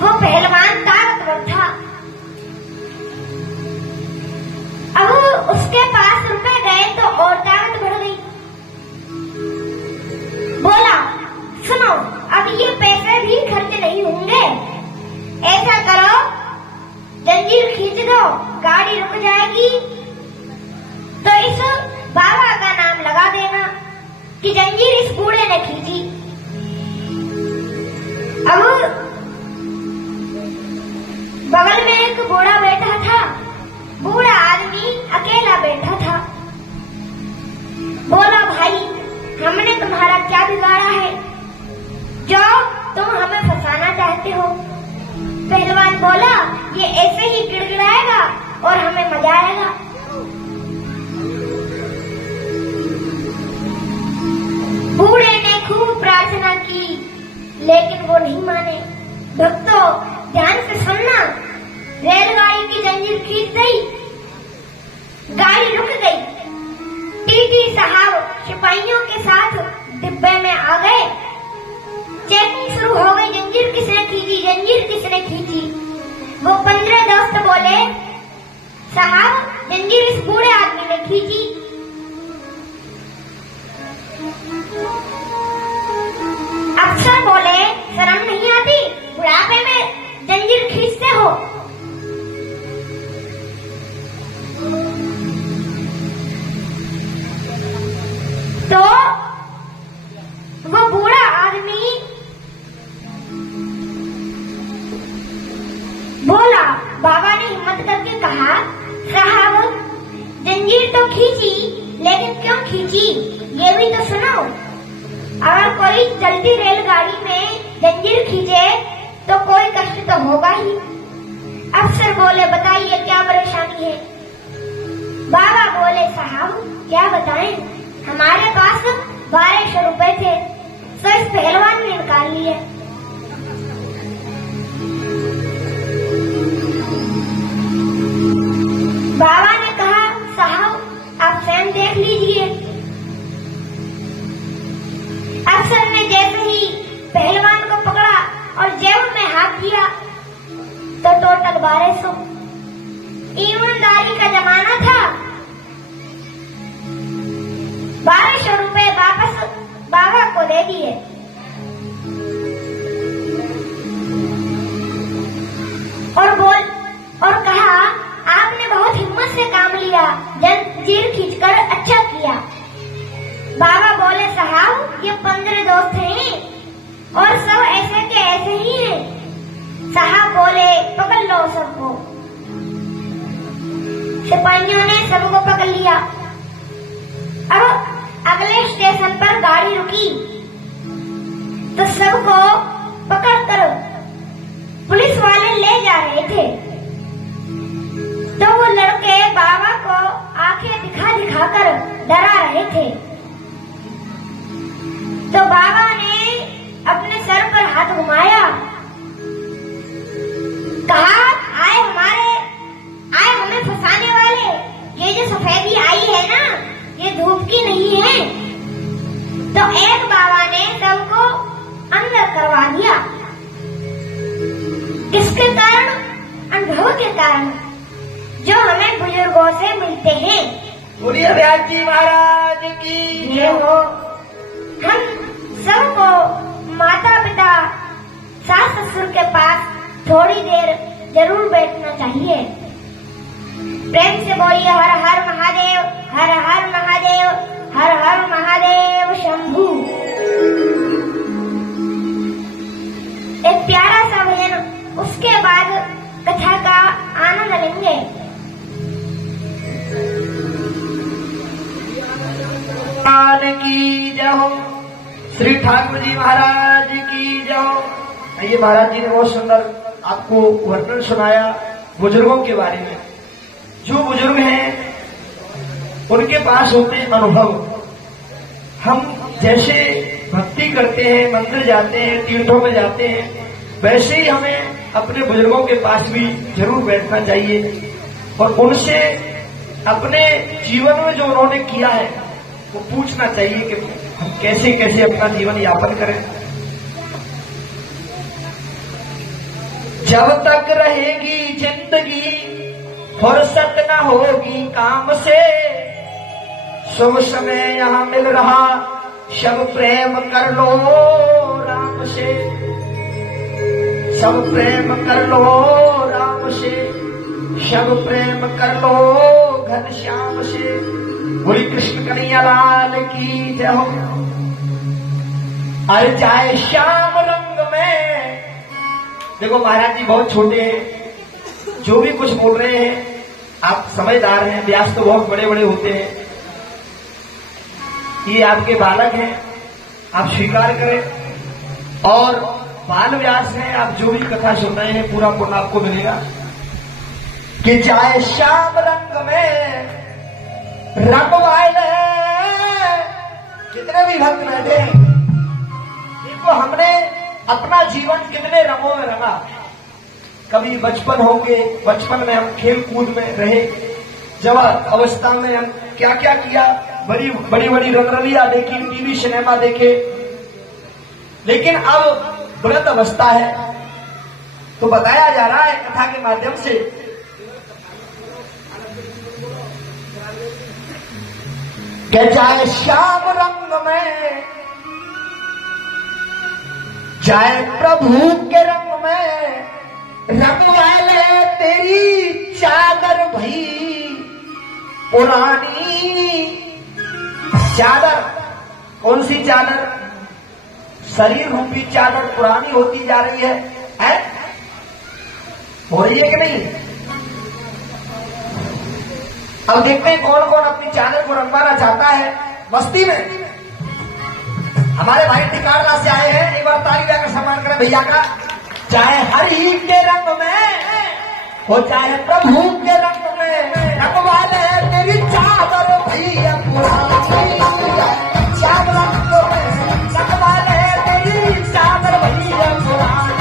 वो पहलवान ताकतवर था, अब उसके पास रुपए गए तो और ताकत बढ़ गई। बोला, सुनो, अब ये पैसे भी खर्च नहीं होंगे, ऐसा करो, जंजीर खींच दो, गाड़ी रुक जाएगी तो इस बाबा का नाम लगा देना कि जंजीर इस बूढ़े ने खींची। अब बगल में एक बूढ़ा बैठा था, बूढ़ा आदमी अकेला बैठा था। बोला, भाई, हमने तुम्हारा क्या बिगाड़ा है जो तुम हमें फंसाना चाहते हो? पहलवान बोला, ये ऐसे ही गिड़गिड़ाएगा और हमें मजा आएगा। बूढ़े ने खूब प्रार्थना की, लेकिन वो नहीं माने। भक्तों, ध्यान से सुनना, रेलगाड़ी की जंजीर खींच गई, गाड़ी रुक गई। टीटी साहब सिपाहियों के साथ डिब्बे में आ गए, चेकिंग शुरू हो गई। जंजीर किसने खींची, जंजीर किसने खींची? वो 15 दोस्त बोले, साहब, जंजीर इस बूढ़े आदमी ने खींची। अफसर बोले, शर्म नहीं आती, बुढ़ापे में जंजीर खींचते हो? तो वो बूढ़ा आदमी बोला, बाबा ने हिम्मत करके कहा, साहब, जंजीर तो खींची, लेकिन क्यों खींची ये भी तो सुनो। अगर कोई चलती रेलगाड़ी में जंजीर खींचे तो कोई कष्ट तो होगा ही। अफसर बोले, बताइए क्या परेशानी है? बाबा बोले, साहब, क्या बताएं, हमारे पास 1200 रुपए थे, तो इस पहलवान ने निकाल लिए। बाबा ने कहा, साहब, आप स्वयं देख लीजिए। अफसर ने जैसे ही पहलवान को पकड़ा और जेब में हाथ दिया तो टोटल 1200। ईमानदारी का जमाना था। 1200 रुपए वापस बाबा को दे दिए। और कहा, आपने बहुत हिम्मत से काम लिया, जंजीर खींचकर अच्छा किया। बाबा बोले, साहब, ये 15 दोस्त हैं और सब ऐसे के ऐसे ही हैं। साहब बोले, पकड़ लो सबको। सिपाहियों ने सबको पकड़ लिया। अब अगले स्टेशन पर गाड़ी रुकी तो सबको पकड़कर पुलिस वाले ले जा रहे थे। तो वो लड़के बाबा को आंखें दिखा दिखा कर डरा रहे थे। तो बाबा ने अपने सर पर हाथ घुमाया, कहा, आए हमें फंसाने वाले, ये जो सफेदी आई है ना, ये धूप की नहीं है। तो एक बाबा ने सबको अंदर करवा दिया। किसके कारण? अनुभव के कारण, जो हमें बुजुर्गों से मिलते हैं। बोलिए व्यास जी महाराज की ये हो। हम सबको माता पिता सास ससुर के पास थोड़ी देर जरूर बैठना चाहिए। प्रेम से बोलिए हर हर महादेव, हर हर महादेव, हर हर महादेव शंभू। एक प्यारा सा भजन, उसके बाद कथा का आनंद लेंगे। की जय हो, श्री ठाकुर जी महाराज की जय हो। ये महाराज जी ने बहुत सुंदर आपको वर्णन सुनाया बुजुर्गों के बारे में। जो बुजुर्ग हैं उनके पास होते हैं अनुभव। हम जैसे भक्ति करते हैं, मंदिर जाते हैं, तीर्थों में जाते हैं, वैसे ही हमें अपने बुजुर्गों के पास भी जरूर बैठना चाहिए और उनसे अपने जीवन में जो उन्होंने किया है वो पूछना चाहिए कि हम कैसे कैसे अपना जीवन यापन करें। जब तक रहेगी जिंदगी फुर्सत न होगी काम से, शुभ समय यहाँ मिल रहा सब प्रेम कर लो राम से, सब प्रेम कर लो राम से, सब प्रेम कर लो घनश्याम से। बोली कृष्ण कन्हैया लाल की जय हो। अरे चाहे श्याम रंग में, देखो महाराज जी बहुत छोटे हैं, जो भी कुछ बोल रहे हैं आप समझदार हैं, व्यास तो बहुत बड़े बड़े होते हैं, ये आपके बालक हैं, आप स्वीकार करें। और बाल व्यास हैं, आप जो भी कथा सुन रहे हैं पूरा पूर्ण आपको मिलेगा। कि चाहे श्याम रंग में रंग वाले, कितने भी भक्त बैठे हैं, देखो हमने अपना जीवन कितने रंगों में रंगा। कभी बचपन होंगे, बचपन में हम खेल कूद में रहे, जवान अवस्था में हम क्या क्या किया, बड़ी बड़ी बड़ी रंगरलियां देखी, टीवी सिनेमा देखे। लेकिन अब वृद्ध अवस्था है तो बताया जा रहा है कथा के माध्यम से कि चाहे श्याम रंग में, चाहे प्रभु के रंग में, रंग वाले तेरी चादर भई पुरानी। चादर कौन सी चादर? शरीर रूपी चादर पुरानी होती जा रही है? हो रही है कि नहीं? अब देखते हैं कौन कौन अपनी चादर को रंगवाना चाहता है मस्ती में। हमारे भाई टिकारला से आए हैं, एक बार ताली का सम्मान करें भैया का। चाहे हरि के रंग में हो, चाहे प्रभु के रंग में, रंग वाले तेरी चादर भैया पुरानी। श्याम रंग में रंग वाले तेरी चादर भैया पुरानी।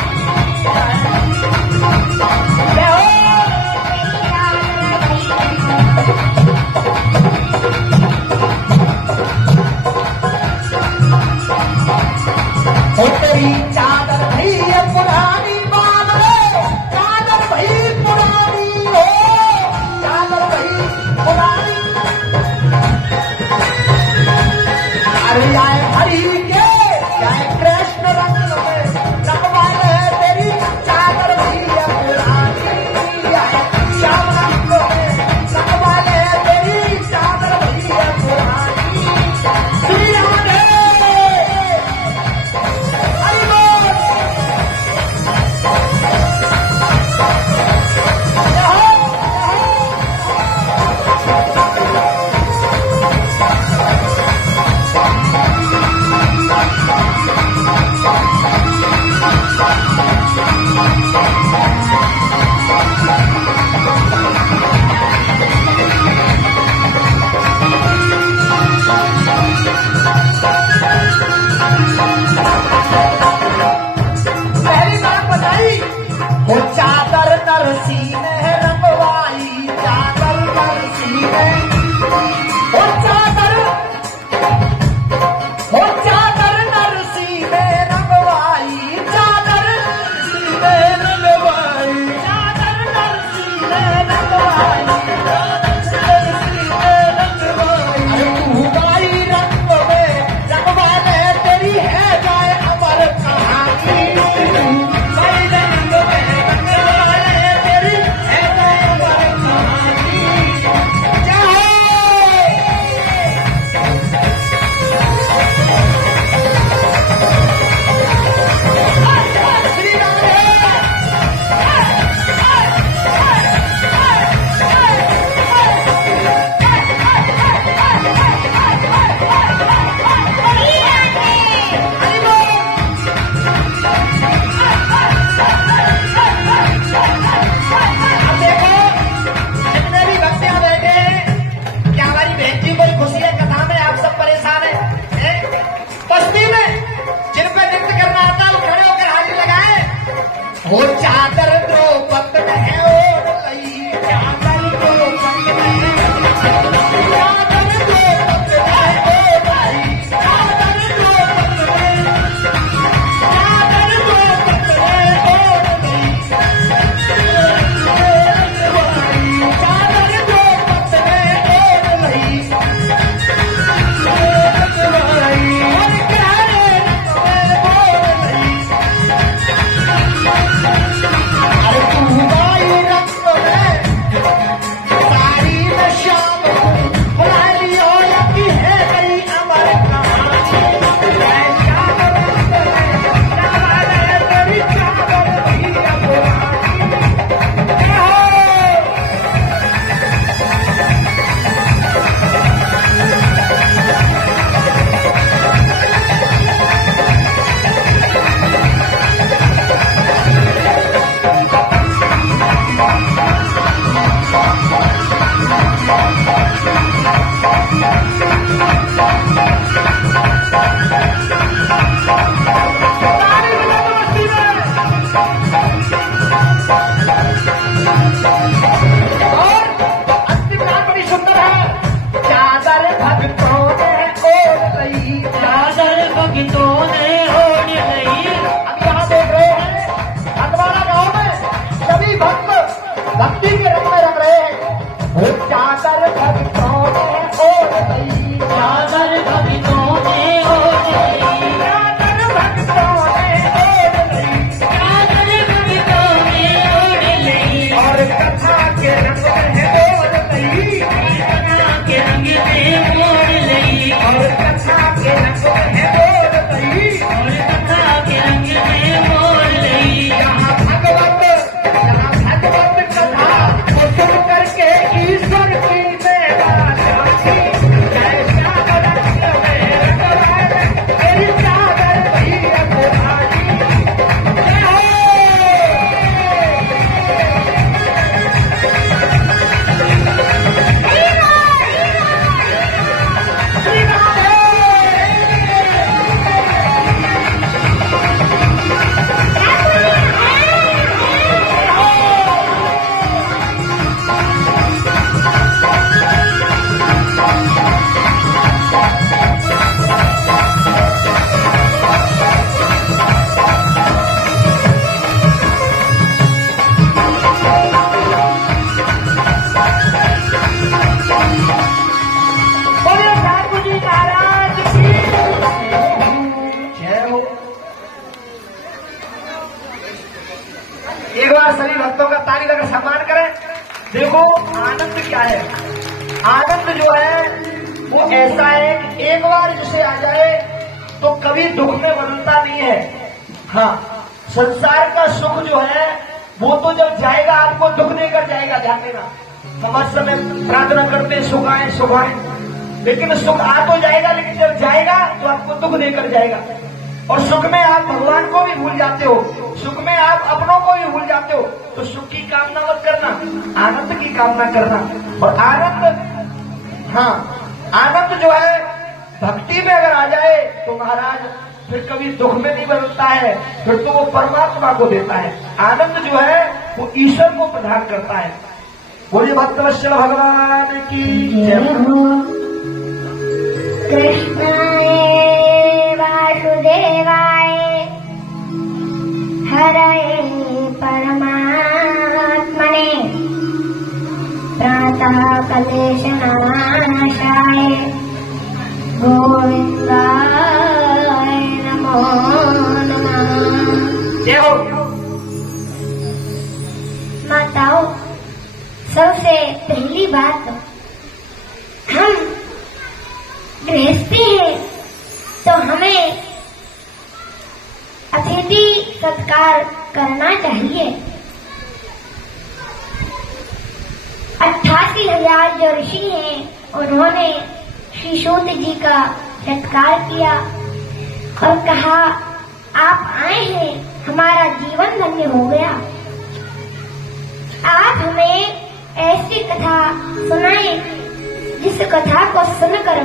तेरी चादर भई पुरानी, बाबरे चादर भई पुरानी हो। भक्ति के रंग में रंग रहे हैं। वो चादर भक्तों ने ओढ़ ली, चादर भक्तों ने ओढ़ ली, चादर भक्तों ने ओढ़ ली, चादर भक्तों ने ओढ़ ली, और कथा के रंग में ओढ़ ली, कथा के रंग में ओढ़ ली, और कथा के रंग में ओढ़ ली, और कथा के रंग में ओढ़ ली। जहाँ भगवत कथा को सुन करके ईश्वर की मेरा जाती, जैसा रंग में रंगवाए मेरी चादर भी अपुरानी। बोलिए ठाकुर जी महाराज की जय हो। एक बार सभी भक्तों का ताली लगाकर सम्मान करें। देखो आनंद क्या है, आनंद जो है वो ऐसा है कि एक बार जिसे आ जाए तो कभी दुख में बदलता नहीं है। हाँ, संसार का सुख जो है वो तो जब जाएगा आपको दुख देकर जाएगा, ध्यान देना। हम हर समय प्रार्थना करते हैं सुख आए सुख आए, लेकिन सुख आ तो जाएगा, लेकिन जब जाएगा तो आपको दुख देकर जाएगा। और सुख में आप भगवान को भी भूल जाते हो, सुख में आप अपनों को भी भूल जाते हो। तो सुख की कामना मत करना, आनंद की कामना करना। और आनंद, हाँ आनंद जो है भक्ति में अगर आ जाए तो महाराज फिर कभी दुख में नहीं बदलता है, फिर तो वो परमात्मा को देता है। आनंद जो है वो ईश्वर को प्रदान करता है। बोलिए भक्तवत्सल भगवान की जय हो। कृष्णाय वासुदेवाय हरये परमात्मने प्रातः क्लेशनाशाय गोविन्दाय नमो नमः। जय हो। माताओं, सबसे पहली बात, हम गृहस्थी हैं तो हमें अतिथि सत्कार करना चाहिए। 88,000 जो ऋषि हैं उन्होंने श्री सूत जी का सत्कार किया और कहा आप आए हैं, हमारा जीवन धन्य हो गया। आप हमें ऐसी कथा सुनाए जिस कथा को सुनकर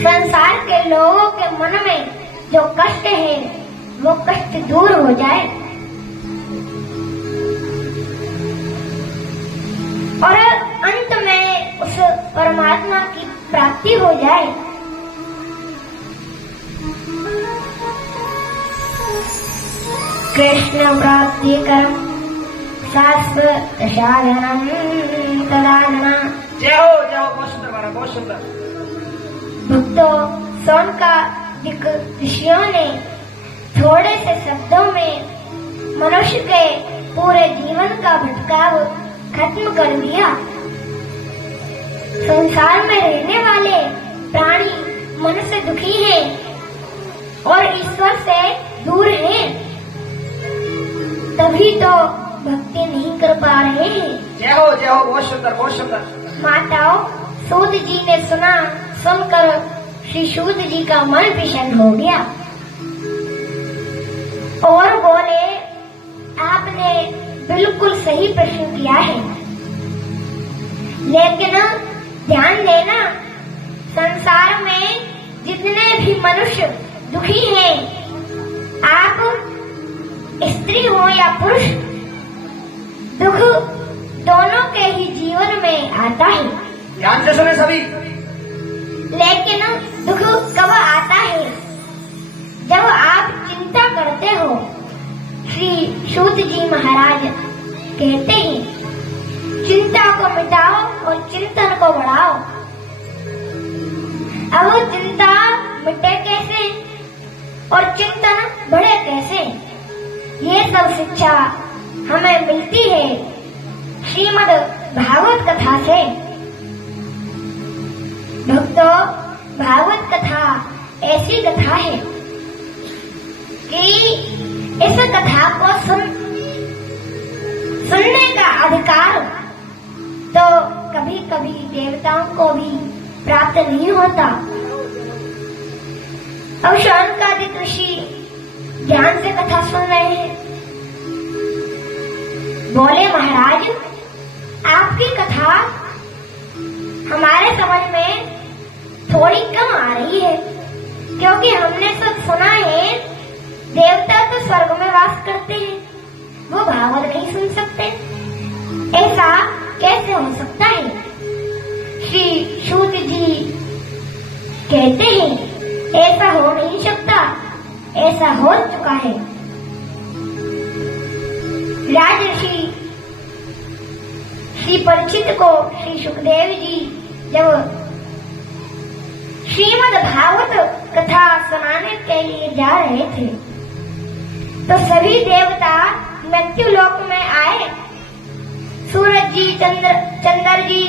संसार के लोगों के मन में जो कष्ट है वो कष्ट दूर हो जाए और अंत में उस परमात्मा की प्राप्ति हो जाए। कृष्ण प्राप्ति कर शाश्वत साधनम तदाधना। जय हो जय हो। बहुत सुंदर महाराज, बहुत सुंदर। भक्तों, सोनका ऋषियों ने थोड़े से शब्दों में मनुष्य के पूरे जीवन का भटकाव खत्म कर दिया। संसार में रहने वाले प्राणी मन से दुखी हैं और ईश्वर से दूर हैं, तभी तो भक्ति नहीं कर पा रहे हैं। जय हो जय हो। बहुत सुंदर बहुत सुंदर। माताओं, सूत जी ने सुनकर श्री सूत जी का मन प्रसन्न हो गया और बोले आपने बिल्कुल सही प्रश्न किया है, लेकिन ध्यान देना संसार में जितने भी मनुष्य दुखी हैं, आप स्त्री हो या पुरुष, दुख दोनों के ही जीवन में आता है। ध्यान से सुने सभी। लेकिन दुख कब आता है? जब आप चिंता करते हो। श्री सूत जी महाराज कहते हैं, चिंता को मिटाओ और चिंतन को बढ़ाओ। अब चिंता मिटे कैसे और चिंतन बढ़े कैसे, ये सब शिक्षा हमें मिलती है श्रीमद् भागवत कथा से। भक्तों, भागवत कथा ऐसी कथा है कि इस कथा को सुनने का अधिकार तो कभी कभी देवताओं को भी प्राप्त नहीं होता। अब शौनकादिक ऋषि ध्यान से कथा सुन रहे हैं। बोले, महाराज, आपकी कथा हमारे समझ में थोड़ी कम आ रही है, क्योंकि हमने सब सुना है देवता तो स्वर्ग में वास करते हैं, वो भागवत नहीं सुन सकते। ऐसा कैसे हो सकता है? श्री सूत जी कहते हैं, ऐसा हो नहीं सकता, ऐसा हो चुका है। राजर्षि श्री परीक्षित को श्री सुखदेव जी जब श्रीमद् भागवत कथा सुनाने के लिए जा रहे थे तो सभी देवता मृत्यु लोक में आए। सूरज जी, चंद्र जी,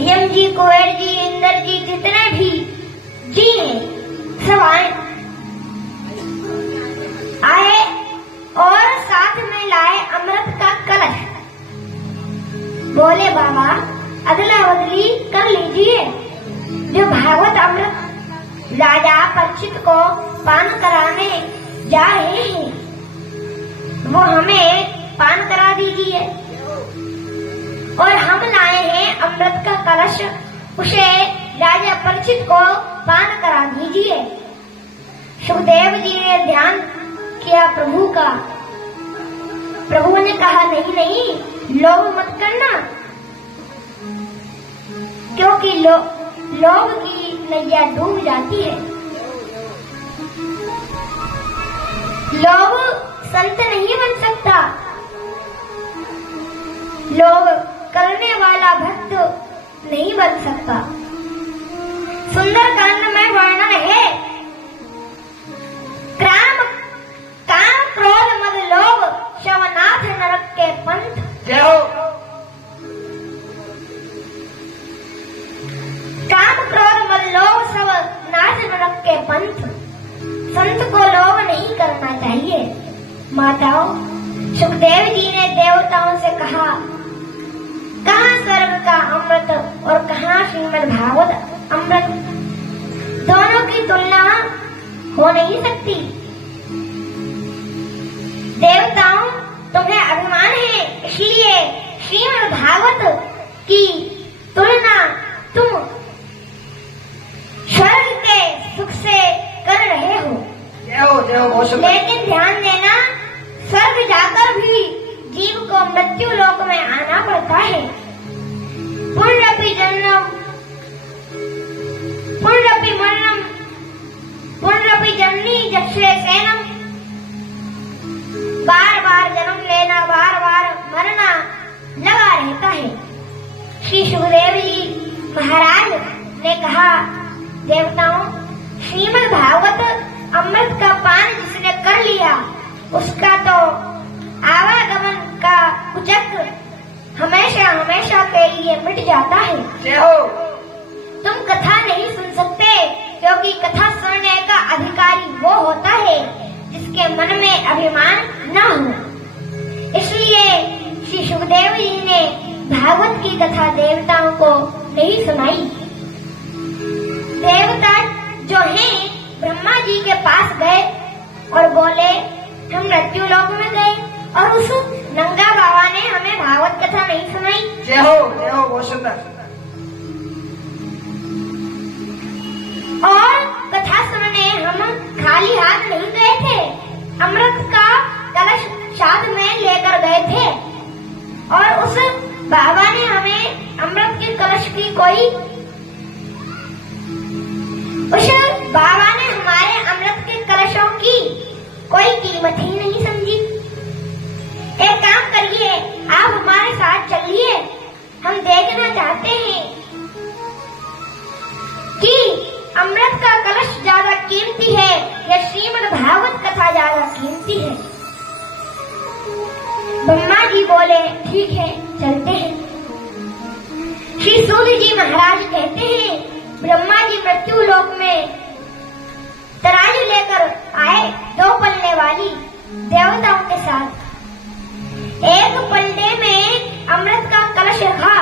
यम जी, कुबेर जी, इंद्र जी, जितने भी जी हैं सब आए और साथ में लाए अमृत का कलश। बोले, बाबा, अदला बदली कर लीजिए। जो भागवत अमृत राजा परीक्षित को पान कराने जा रहे हैं, वो हमें पान करा दीजिए। और हम लाए हैं अमृत का कलश, उसे राजा परीक्षित को पान करा दीजिए। सुखदेव जी ने ध्यान किया प्रभु का। प्रभु ने कहा, नहीं नहीं, लोभ मत करना, क्योंकि लोभ की नैया डूब जाती है। लोभ संत नहीं बन सकता। लोभ करने वाला भक्त नहीं बन सकता। सुंदरकांड में वर्णन है, काम क्रोध मद लोभ शवनाथ नरक के पंथ। जय हो। काम क्रोध मद लोभ सब नाथ नरक के पंथ। संत को लोभ नहीं करना चाहिए। माताओं, सुखदेव जी ने देवताओं से कहा, कहाँ स्वर्ग का अमृत और कहाँ श्रीमद् भागवत अमृत, दोनों की तुलना हो नहीं सकती। देवताओं, तुम्हें अभिमान है, इसलिए श्रीमद् भागवत की तुलना तुम स्वर्ग के सुख से कर रहे हो। जय हो, बहुत शुक्रिया। लेकिन ध्यान देना, स्वर्ग जाकर भी जीव को मृत्यु लोक में आना पड़ता है। पुनरपि जन्म पुनरपि मरणम पुनरपि जननी जक्षे सैनम। बार बार जन्म लेना, बार बार मरना लगा रहता है। श्री सुखदेव जी महाराज ने कहा, देवताओं, श्रीमद् भागवत अमृत का पान जिसने कर लिया, उसका तो आवागमन का कुचक्र हमेशा हमेशा के लिए मिट जाता है। जय हो। तुम कथा नहीं सुन सकते, क्योंकि कथा सुनने का अधिकारी वो होता है जिसके मन में अभिमान न हो। इसलिए श्री सुखदेव जी ने भागवत की कथा देवताओं को नहीं सुनाई। देवता जो हैं ब्रह्मा जी के पास गए और बोले, हम मृत्यु लोक में गए और उस नंगा बाबा ने हमें भागवत कथा नहीं सुनाई। जय हो, बहुत सुंदर। और कथा सुनने हम खाली हाथ नहीं गए थे, अमृत का कलश साथ में लेकर गए थे। और उस बाबा ने हमें अमृत के कलश की उस बाबा ने हमारे अमृत के कलशों की कोई कीमत ही नहीं समझी। एक बोले ठीक है चलते हैं। श्री सूत जी महाराज कहते हैं ब्रह्मा जी मृत्यु लोक में तराजू लेकर आए 2 पलड़े वाली देवताओं के साथ। एक पलड़े में अमृत का कलश रखा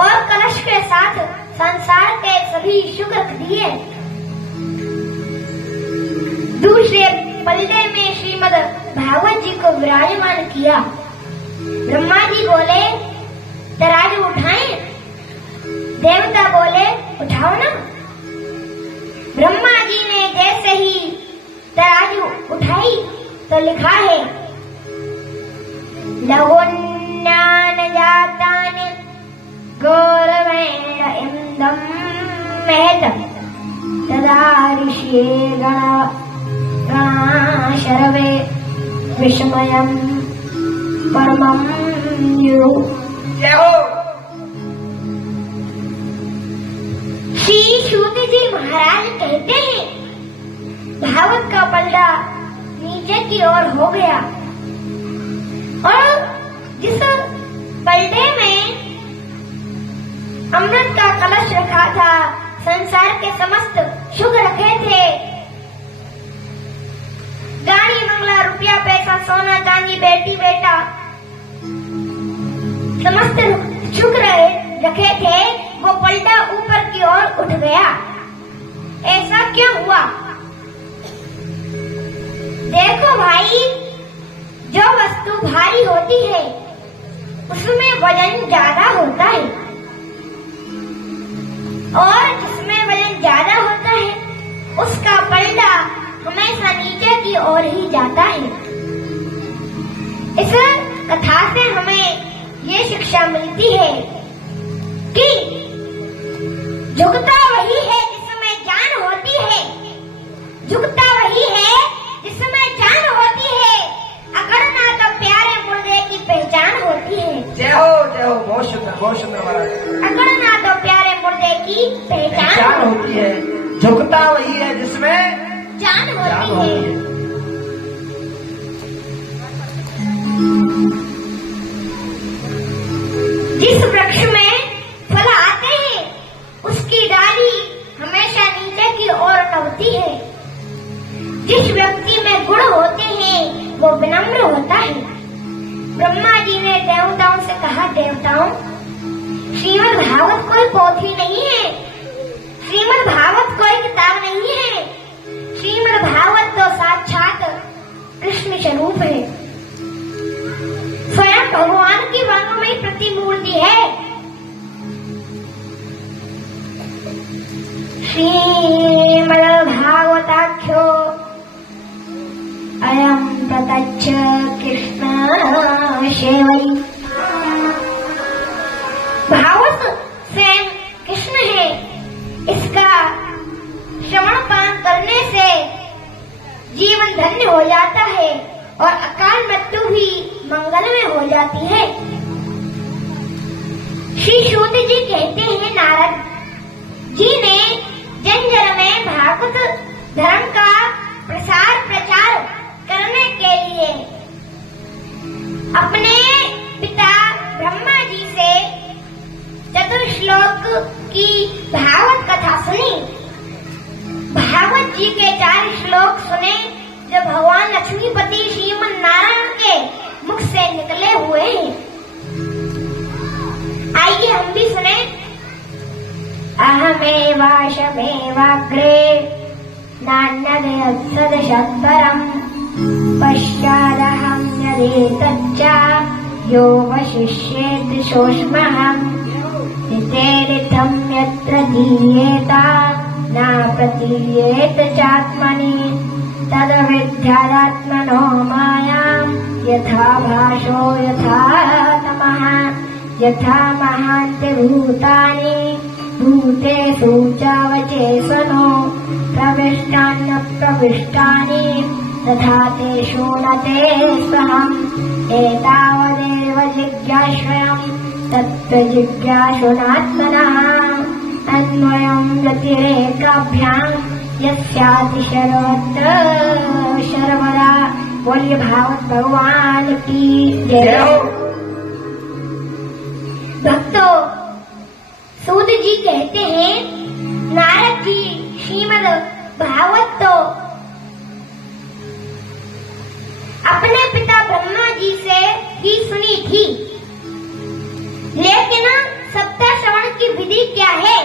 और कलश के साथ संसार के सभी सुख रख दिए। दूसरे पलड़े में श्रीमद् भागवत जी को विराजमान किया। ब्रह्मा जी बोले तराजू उठाएं, देवता बोले उठाओ ना। ब्रह्मा जी ने जैसे ही तराजू उठाई तो लिखा है लघुन्यान जातान गौरवेण इंदम महत तदा ऋषि गणा शरवे विस्मयम् परमं युरु। जय हो। श्री सूत जी महाराज कहते हैं भागवत का पलड़ा नीचे की ओर हो गया और जिस पलड़े में अमृत का कलश रखा था, संसार के समस्त सुख रखे थे, गाड़ी बंगला रुपया पैसा सोना चांदी बेटी बेटा समस्त सुख रखे थे, वो पलटा ऊपर की ओर उठ गया। ऐसा क्यों हुआ? देखो भाई, जो वस्तु भारी होती है उसमें वजन ज्यादा होता है और जिसमें वजन ज्यादा होता है उसका पलटा हमेशा नीचे की ओर ही जाता है। इस कथा से हमें ये शिक्षा मिलती है कि झुकता वही है जिसमें जान होती है, झुकता वही है जिसमें जान होती है, अकड़ना तो प्यारे मुर्दे की पहचान होती है। जय हो, बहुत सुंदर महाराज। अकड़ना तो प्यारे मुर्दे की पहचान होती है, झुकता वही है जिसमें जान होती है। जिस वृक्ष में फल आते हैं उसकी डाली हमेशा नीचे की ओर नवती है। जिस व्यक्ति में गुण होते हैं वो विनम्र होता है। ब्रह्मा जी ने देवताओं से कहा, देवताओं, श्रीमद् भागवत कोई पोथी नहीं है, श्रीमद् भागवत कोई किताब नहीं है, श्रीमद् भागवत तो साक्षात कृष्ण स्वरूप है, स्वयं भगवान की वर्णमयी प्रतिमूर्ति है। श्रीमद् भागवताख्यो अयम प्रत्यक्ष कृष्ण सेवई। भागवत स्वयं कृष्ण है, इसका श्रवण पान करने से जीवन धन्य हो जाता है और अकाल मृत्यु भी मंगलमय हो जाती है। श्री सूत जी कहते हैं नारद जी ने जंजर में भागवत धर्म का प्रसार प्रचार करने के लिए अपने पिता ब्रह्मा जी से चतुर्श्लोक की भागवत कथा सुनी। भागवत जी के 4 श्लोक सुने जो भगवान लक्ष्मीपति श्रीमन नारायण के मुख से निकले हुए हैं। आइए हम भी सुने। अहमेवाशमेवाग्रे नान्यदेतदशतरम् पश्चादहं यदेतच्च यो वशिष्येत सोऽस्म्यहम् नितेरितं यत्र दीयेत न प्रतीयेत चात्मनि तद्विद्यादात्मनो मायाम् यथा भासो यथा तमः यथा महान्ति भूतानि भूतेषु चावचेतनो प्रविष्टान्न प्रविष्टानि तथा तेषु न ते स्वहम् एतावदेव जिज्ञास्वयम् तत्र जिज्ञासुनात्मनः अन्वयम् व्यतिरेकाभ्याम् यस्याति सर्वदा बोलिए भागवत भगवान की जय हो। भक्तों, सूत जी कहते हैं नारद जी श्रीमद् भागवत तो अपने पिता ब्रह्मा जी से ही सुनी थी, लेकिन सप्ताह श्रवण की विधि क्या है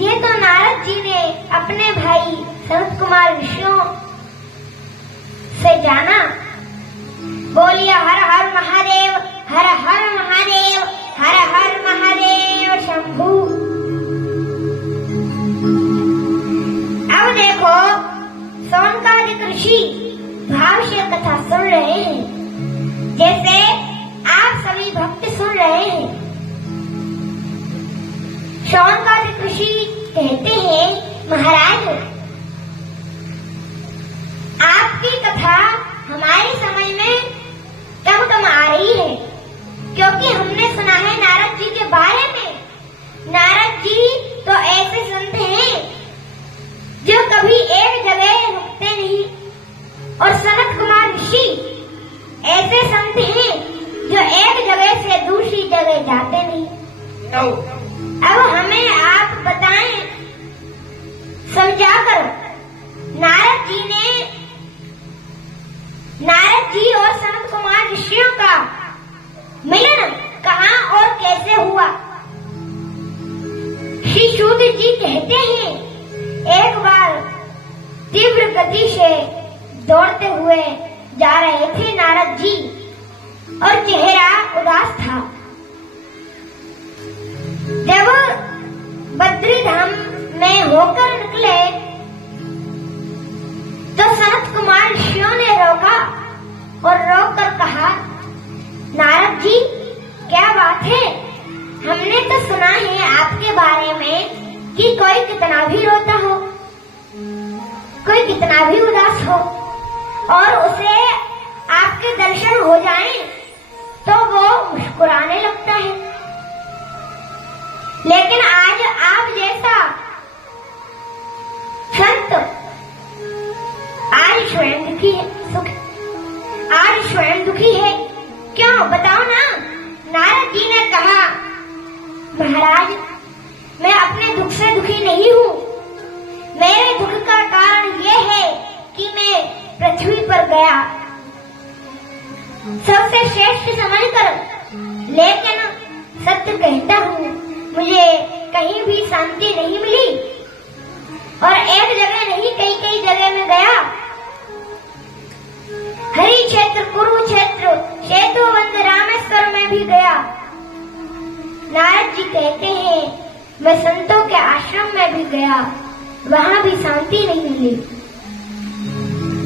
ये तो नारद जी ने अपने भाई सनत कुमार ऋषियों से जाना। बोलिए हर हर महादेव, हर हर महादेव, हर हर महादेव शंभू। अब देखो, सौनकादिक ऋषि भाव से कथा सुन रहे हैं, जैसे आप सभी भक्त सुन रहे हैं। सौनकादिक ऋषि कहते हैं महाराज, आपकी कथा हमारी समझ में कम कम आ रही है, क्योंकि हमने सुना है नारद जी के बारे में। नारद जी तो ऐसे संत हैं जो कभी एक जगह रुकते नहीं, और सनत कुमार ऋषि ऐसे संत हैं जो एक जगह से दूसरी जगह जाते नहीं। अब हमें आप बताएं समझाकर, नारद जी और सनत कुमार ऋषियों का मिलन कहाँ और कैसे हुआ। श्री सूत जी कहते हैं एक बार तीव्र गति से दौड़ते हुए जा रहे थे नारद जी, और चेहरा उदास था। जब बद्री धाम में होकर निकले तो सनत कुमार ऋषियों ने रोका और रोककर कहा, नारद जी क्या बात है, हमने तो सुना है आपके बारे में कि कोई कितना भी रोता हो, कोई कितना भी उदास हो, और उसे आपके दर्शन हो जाएं तो वो मुस्कुराने लगता है। लेकिन आज आप जैसा संत आज स्वयं दुखी है, आज स्वयं दुखी है, क्यों बताओ ना। नारद जी ने कहा, महाराज मैं अपने दुख से दुखी नहीं हूँ, मेरे दुख का कारण ये है कि मैं पृथ्वी पर गया सबसे श्रेष्ठ समझकर, लेकिन सत्य कहता हूँ मुझे कहीं भी शांति नहीं मिली, और एक जगह नहीं कई जगह में गया। हरि क्षेत्र, कुरुक्षेत्र, सेतुबंध, रामेश्वर में भी गया। नारद जी कहते हैं मैं संतों के आश्रम में भी गया, वहाँ भी शांति नहीं मिली।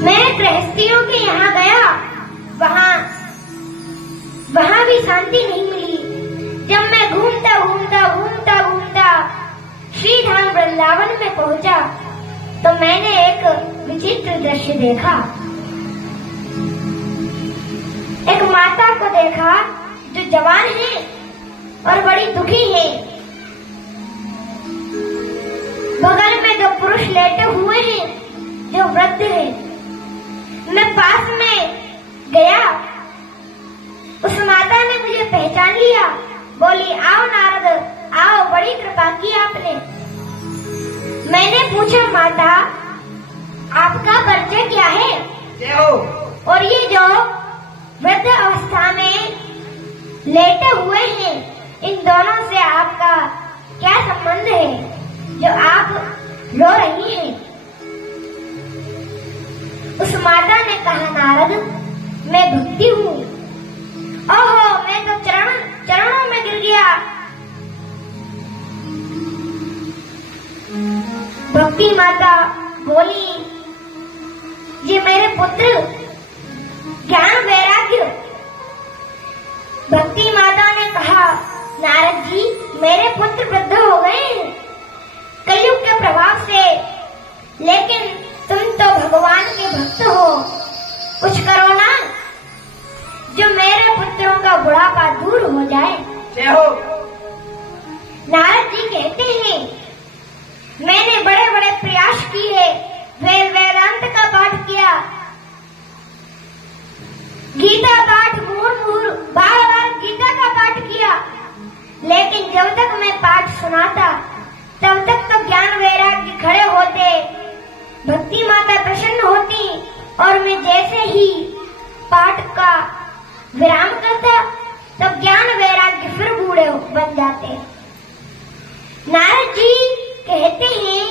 मैं गृहस्थियों के यहाँ गया, वहाँ भी शांति नहीं मिली। जब मैं घूमता श्री धाम वृंदावन में पहुँचा तो मैंने एक विचित्र दृश्य देखा। एक माता को देखा जो जवान है और बड़ी दुखी है। बगल में दो पुरुष लेटे हुए हैं जो वृद्ध हैं। मैं पास में गया, उस माता ने मुझे पहचान लिया, बोली आओ नारद आओ, बड़ी कृपा की आपने। मैंने पूछा माता आपका परिचय क्या है, और ये जो वृद्ध अवस्था में लेटे हुए हैं इन दोनों से आपका क्या संबंध है जो आप रो रही हैं। उस माता ने कहा नारद मैं भक्ति हूँ। ओहो, मैं तो चरणों में गिर गया। भक्ति माता बोली ये मेरे पुत्र ज्ञान वैराग्य। भक्ति माता ने कहा नारद जी मेरे पुत्र वृद्ध हो गए कलयुग के प्रभाव से, लेकिन तुम तो भगवान के भक्त हो, कुछ करो ना जो मेरे पुत्रों का बुढ़ापा दूर हो जाए। नारद जी कहते हैं मैंने बड़े बड़े प्रयास किए, वेदांत का पाठ किया, गीता पाठ मूर बार बार गीता का पाठ किया, लेकिन जब तक मैं पाठ सुनाता तब तक तो ज्ञान वैराग्य खड़े होते, भक्ति माता प्रसन्न होती और मैं जैसे ही पाठ का विराम करता तब ज्ञान वैराग्य फिर बूढ़े बन जाते। नारद जी कहते हैं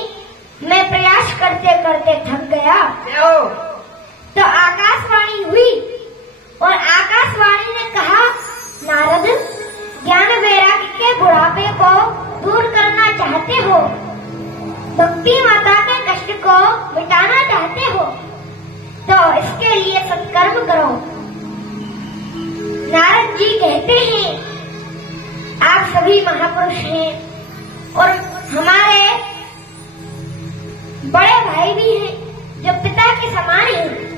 मैं प्रयास करते करते थक गया तो आकाशवाणी हुई और आकाशवाणी ने कहा, नारद ज्ञान वैराग्य के बुढ़ापे को दूर करना चाहते हो, भक्ति माता के कष्ट को मिटाना चाहते हो, तो इसके लिए सत्कर्म करो। नारद जी कहते हैं आप सभी महापुरुष हैं और हमारे बड़े भाई भी हैं जो पिता के समान हैं।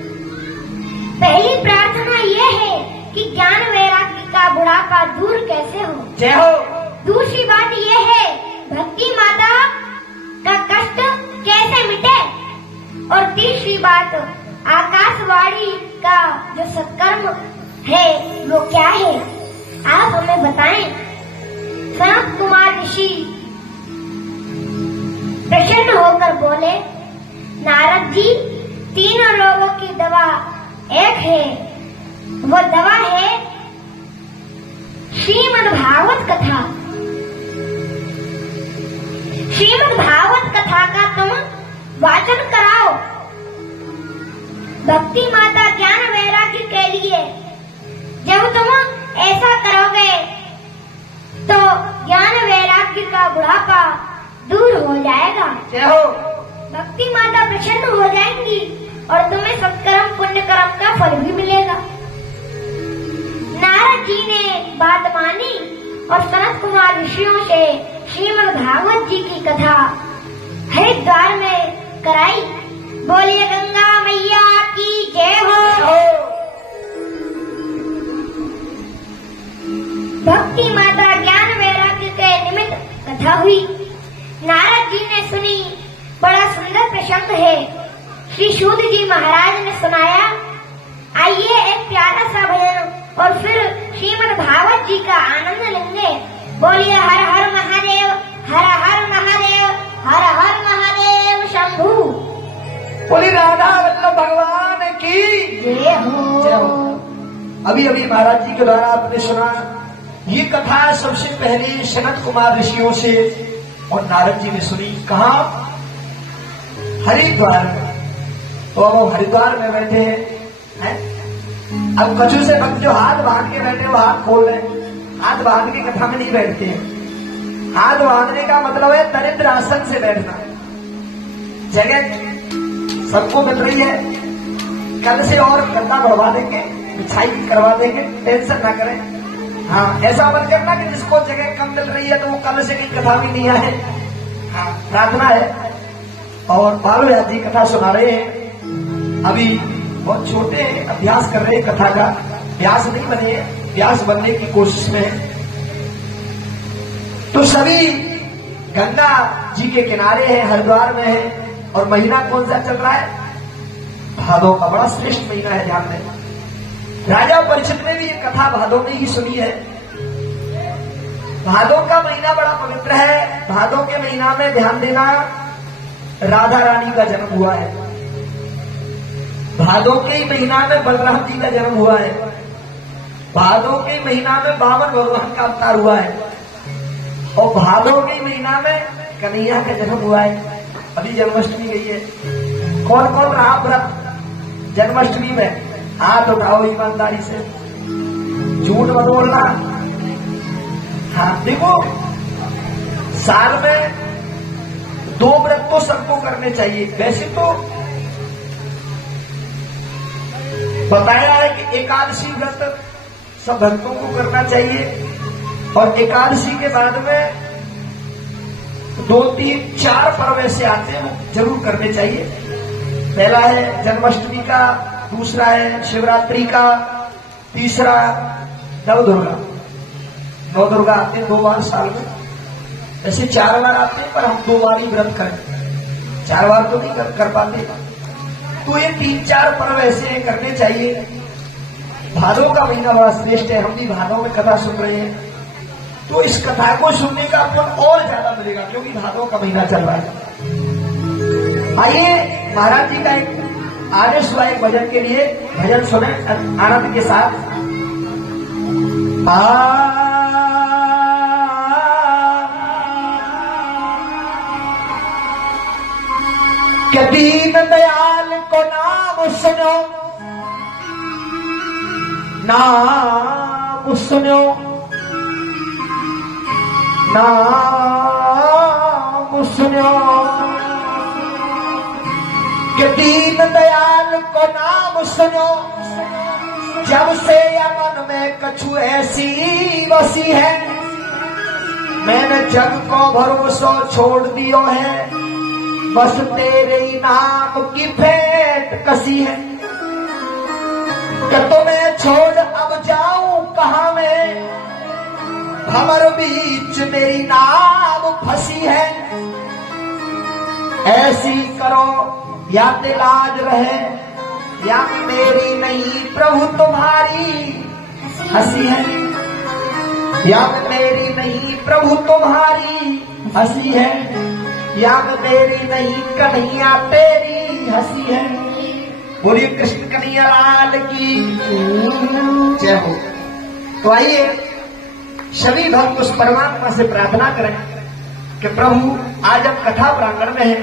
पहली प्रार्थना यह है कि ज्ञान वैराग्य का बुढ़ापा दूर कैसे हो। जय हो। दूसरी बात यह है भक्ति माता का कष्ट कैसे मिटे, और तीसरी बात आकाशवाणी का जो सत्कर्म है वो क्या है, आप हमें बताएं। सनत कुमार ऋषि प्रसन्न होकर बोले, नारद जी तीनों रोगों की दवा एक है, वो दवा है श्रीमद् भागवत कथा। श्रीमद् भागवत कथा का तुम वाचन कराओ। भक्ति माता ज्ञान वैराग्य के लिए जब तुम ऐसा करोगे तो ज्ञान वैराग्य का बुढ़ापा दूर हो जाएगा। जय हो। भक्ति माता प्रसन्न हो जाएंगी और तुम्हें सत्कर्म पुण्य कर्म का फल भी मिलेगा। नारद जी ने बात मानी और सनत कुमार ऋषियों से श्रीमद् भागवत जी की कथा हरिद्वार में कराई। बोलिए गंगा मैया की जय हो। भक्ति माता ज्ञान वैराग्य के निमित्त कथा हुई। नारद जी ने सुनी, बड़ा सुंदर प्रसंग है। श्री सूत जी महाराज ने सुनाया। आइए एक प्यारा सा भजन और फिर श्रीमद् भागवत जी का आनंद लेंगे। बोलिए हर हर महादेव, हर हर महादेव, हर हर महादेव शंभू। बोली राधा वल्लभ भगवान की जय हो। जय हो। अभी अभी महाराज जी के द्वारा आपने सुना ये कथा सबसे पहले सनत कुमार ऋषियों से और नारद जी ने सुनी। कहा? हरिद्वार में। तो अब वो हरिद्वार में बैठे हैं। अब कछु से भक्त जो हाथ बांध के बैठे वो हाथ खोल रहे हैं। हाथ बांध के कथा में नहीं बैठते हैं। हाथ बांधने का मतलब है दरिद्र आसन से बैठना। जगह सबको मिल रही है, कल से और गद्दा बढ़वा देंगे, मिठाई करवा देंगे, टेंशन ना करें। हाँ, ऐसा मत करना कि जिसको जगह कम मिल रही है तो वो कल से कहीं कथा भी नहीं आए। हाँ, प्रार्थना है। और बालू याद जी कथा सुना रहे हैं। अभी बहुत छोटे हैं, अभ्यास कर रहे हैं कथा का। व्यास नहीं बने, व्यास बनने की कोशिश में है। तो सभी गंगा जी के किनारे हैं, हरिद्वार में है। और महीना कौन सा चल रहा है? भादो का। बड़ा श्रेष्ठ महीना है, ध्यान दें। राजा परीक्षित ने भी ये कथा भादो में ही सुनी है। भादो का महीना बड़ा पवित्र है। भादो के महीना में ध्यान देना, राधा रानी का जन्म हुआ है। भादो के ही महीना में बलराम जी का जन्म हुआ है। भादो के महीना में वामन भगवान का अवतार हुआ है। और भादो के महीना में कन्हैया का जन्म हुआ है। अभी जन्माष्टमी गई है। कौन कौन रहा व्रत जन्माष्टमी में? हाथ उठाओ ईमानदारी से, झूठ मत बोलना। हाँ, देखो साल में 2 व्रत तो सबको करने चाहिए। वैसे तो बताया है कि एकादशी व्रत सब भक्तों को करना चाहिए। और एकादशी के बाद में 2, 3, 4 पर्व ऐसे आते हैं वो जरूर करने चाहिए। पहला है जन्माष्टमी का, दूसरा है शिवरात्रि का, तीसरा नवदुर्गा। नवदुर्गा आते हैं 2 बार साल में। ऐसे 4 बार आते हैं पर हम 2 बार ही व्रत करें, 4 बार तो नहीं कर पाते। तो ये 3-4 पर्व ऐसे करने चाहिए। भादों का महीना बड़ा श्रेष्ठ है। हम भी भादों में कथा सुन रहे हैं, तो इस कथा को सुनने का फल और ज्यादा मिलेगा, क्योंकि भादों का महीना चल रहा है। आइए महाराज जी का एक आदेश हुआ एक भजन के लिए, भजन सुने आनंद के साथ। के दीन दयाल को नाम सुनो, नाम सुनो, नाम सुनो, कि दीन दयाल को नाम सुनो। जब से या मन में कछु ऐसी बसी है, मैंने जग को भरोसा छोड़ दियो है, बस तेरे ही नाम की भेंट कसी है। कि तुम्हें छोड़ अब जाऊं कहाँ मैं, भंवर बीच मेरी नाव फंसी है। ऐसी करो या दिलाज रहे, या मेरी नहीं प्रभु तुम्हारी हंसी है, या मेरी नहीं प्रभु तुम्हारी हंसी है, या मेरी नहीं कन्हैया तेरी हंसी है। बोलिए कृष्ण कन्हैया लाल की जय हो। तो आइए सभी भक्त उस परमात्मा से प्रार्थना करें कि प्रभु आज हम कथा प्रांगण में हैं,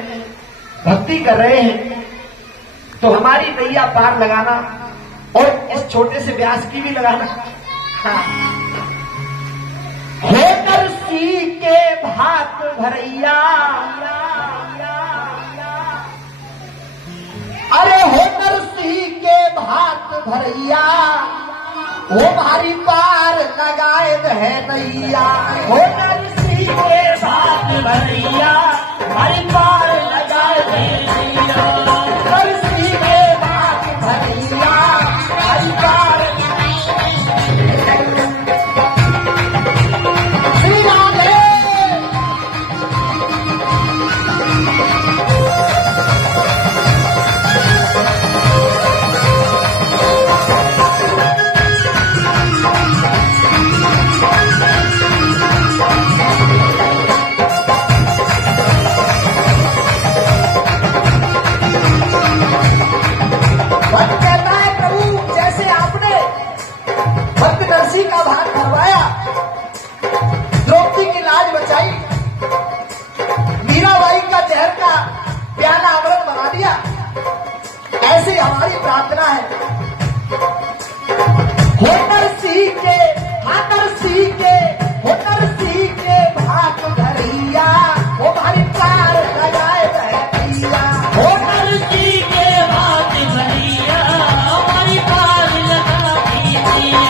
भक्ति कर रहे हैं, तो हमारी नैया पार लगाना और इस छोटे से व्यास की भी लगाना। हाँ। होकर सी के भात भरैया, अरे होकर सी के भात भरैया, वो भारी पार लगाए है नैया। होकर सी के भात भरैया, भारी पार लगाए है नैया। होकर सी के भात भरैया, भारी पार का भाग भरवाया, द्रौपदी की लाज बचाई, मीराबाई का जहर का प्याला अमृत बना दिया। ऐसी हमारी प्रार्थना है। होकर सी के, हाकर सी के, होकर सी के भाग भरैया, वो भारी पार लगाए भैया। होकर सी के भाग भरैया, हमारी पार लगा भैया।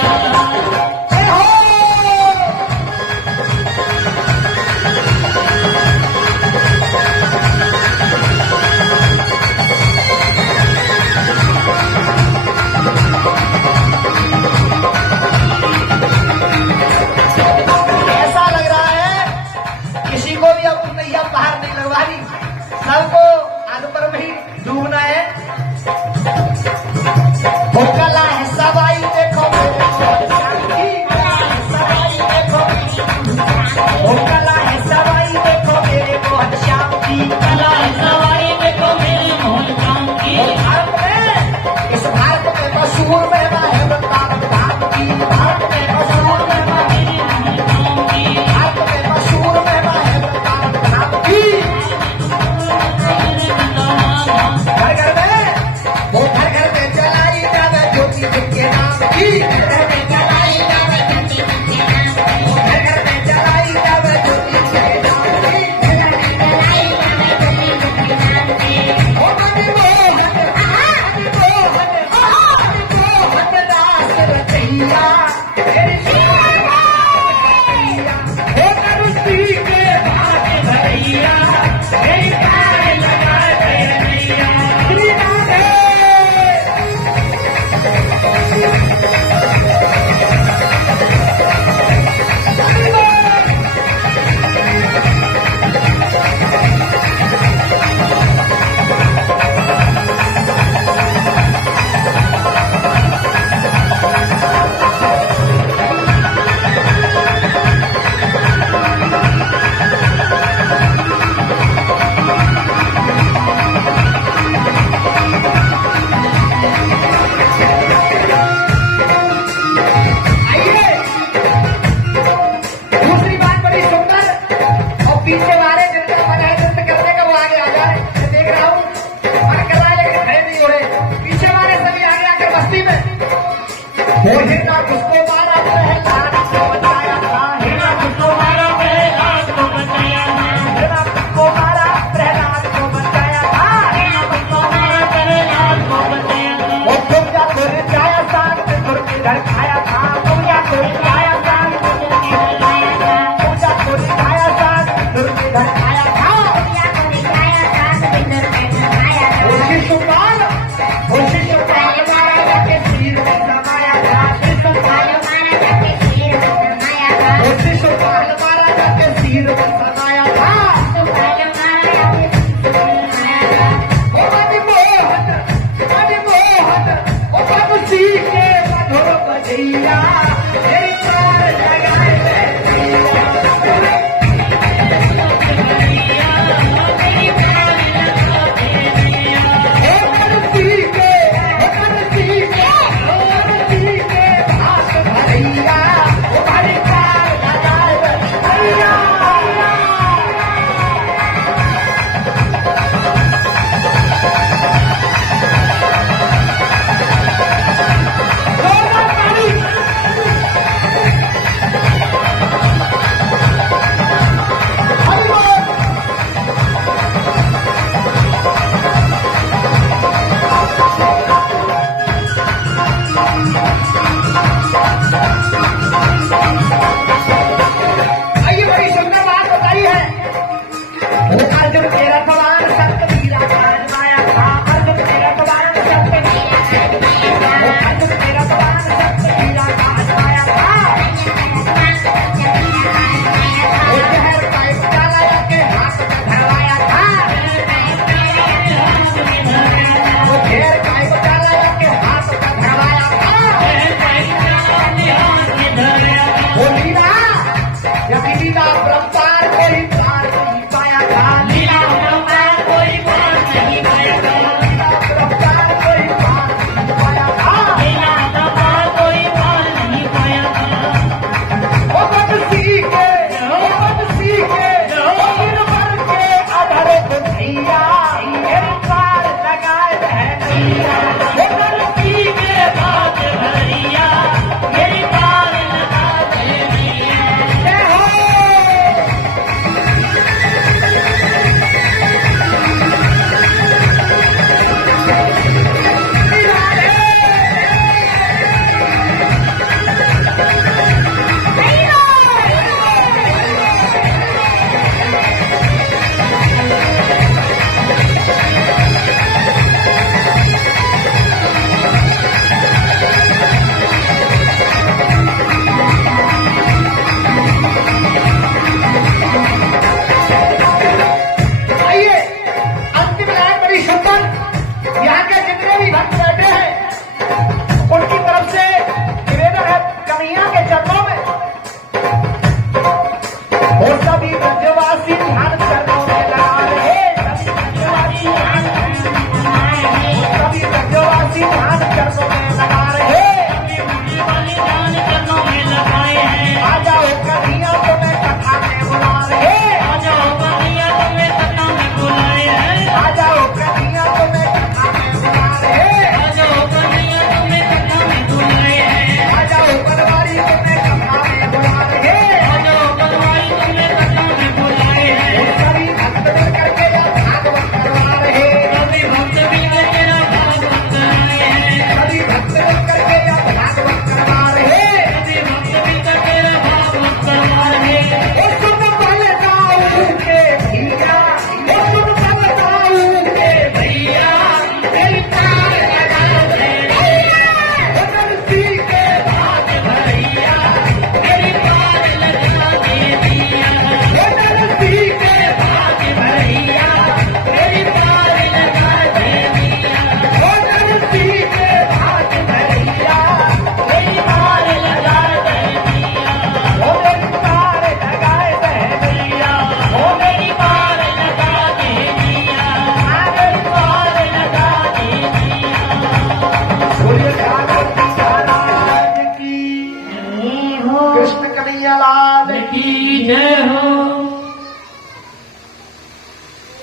थोड़ी खाया था, पूजा थोड़ी खाया था, दुर्गे घर खाया था, शिशुपाल महाराजा के सिर में समाया था, शिशुपाल महाराजा के सिर में समाया था, मनमोहन ओ बंसी के मधुर बजैया मेरी प्यार जगाए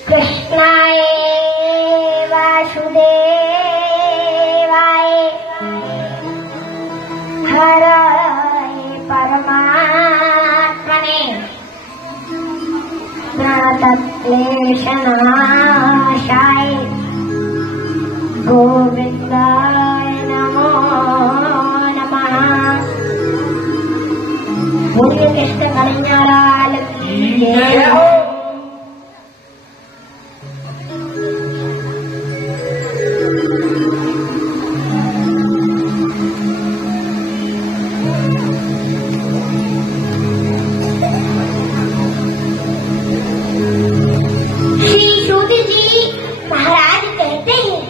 कृष्णाय वासुदेवाय हराय परमात्मने प्रणतक्लेशनाशाय गोविन्दाय नमो नमः। बोलिए कृष्ण कन्हैया लाल की जय जय। हो। श्री सूत जी महाराज कहते हैं,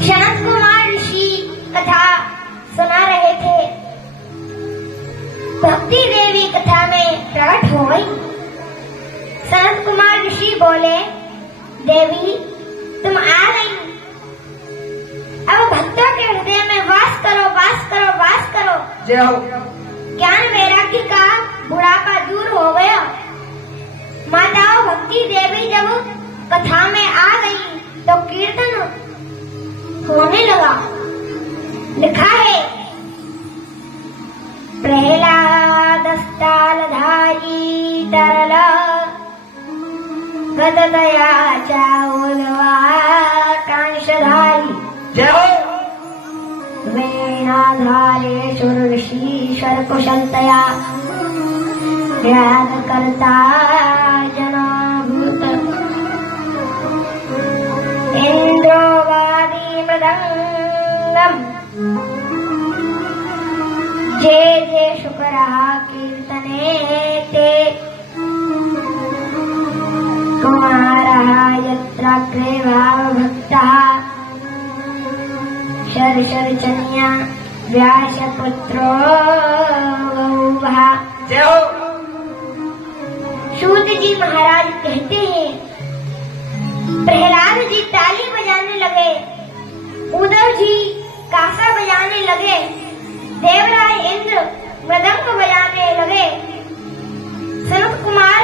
सनत कुमार ऋषि कथा सुना रहे थे। भक्ति देवी कथा में प्रकट हो गई। सनत कुमार ऋषि बोले, देवी तुम आ गई, अब भक्तों के हृदय में वास करो, वास करो, वास करो। जय हो। ज्ञान वैराग्य का बुढ़ापा दूर हो गया। माताओं भक्ति देवी जब कथा में आ गई तो कीर्तन होने लगा। लिखा है, प्रहलादस्तालधारी तरल गदया चाउलवा कांशधारी जय हो। वेणाधारे ऋषि कुशलतया व्याग करता जनाभूत इंद्रोवादी मृदंगम जय जय शुकरा कीर्तने ते कुमारः यत्राग्रे भक्ता शर शर चन्या व्यासपुत्रो गौभा। जय हो। सूत जी महाराज कहते हैं, प्रहलाद जी ताली बजाने लगे, उद्धव जी कासा बजाने लगे, देवराय इंद्र मृदंग बजाने लगे, सनत कुमार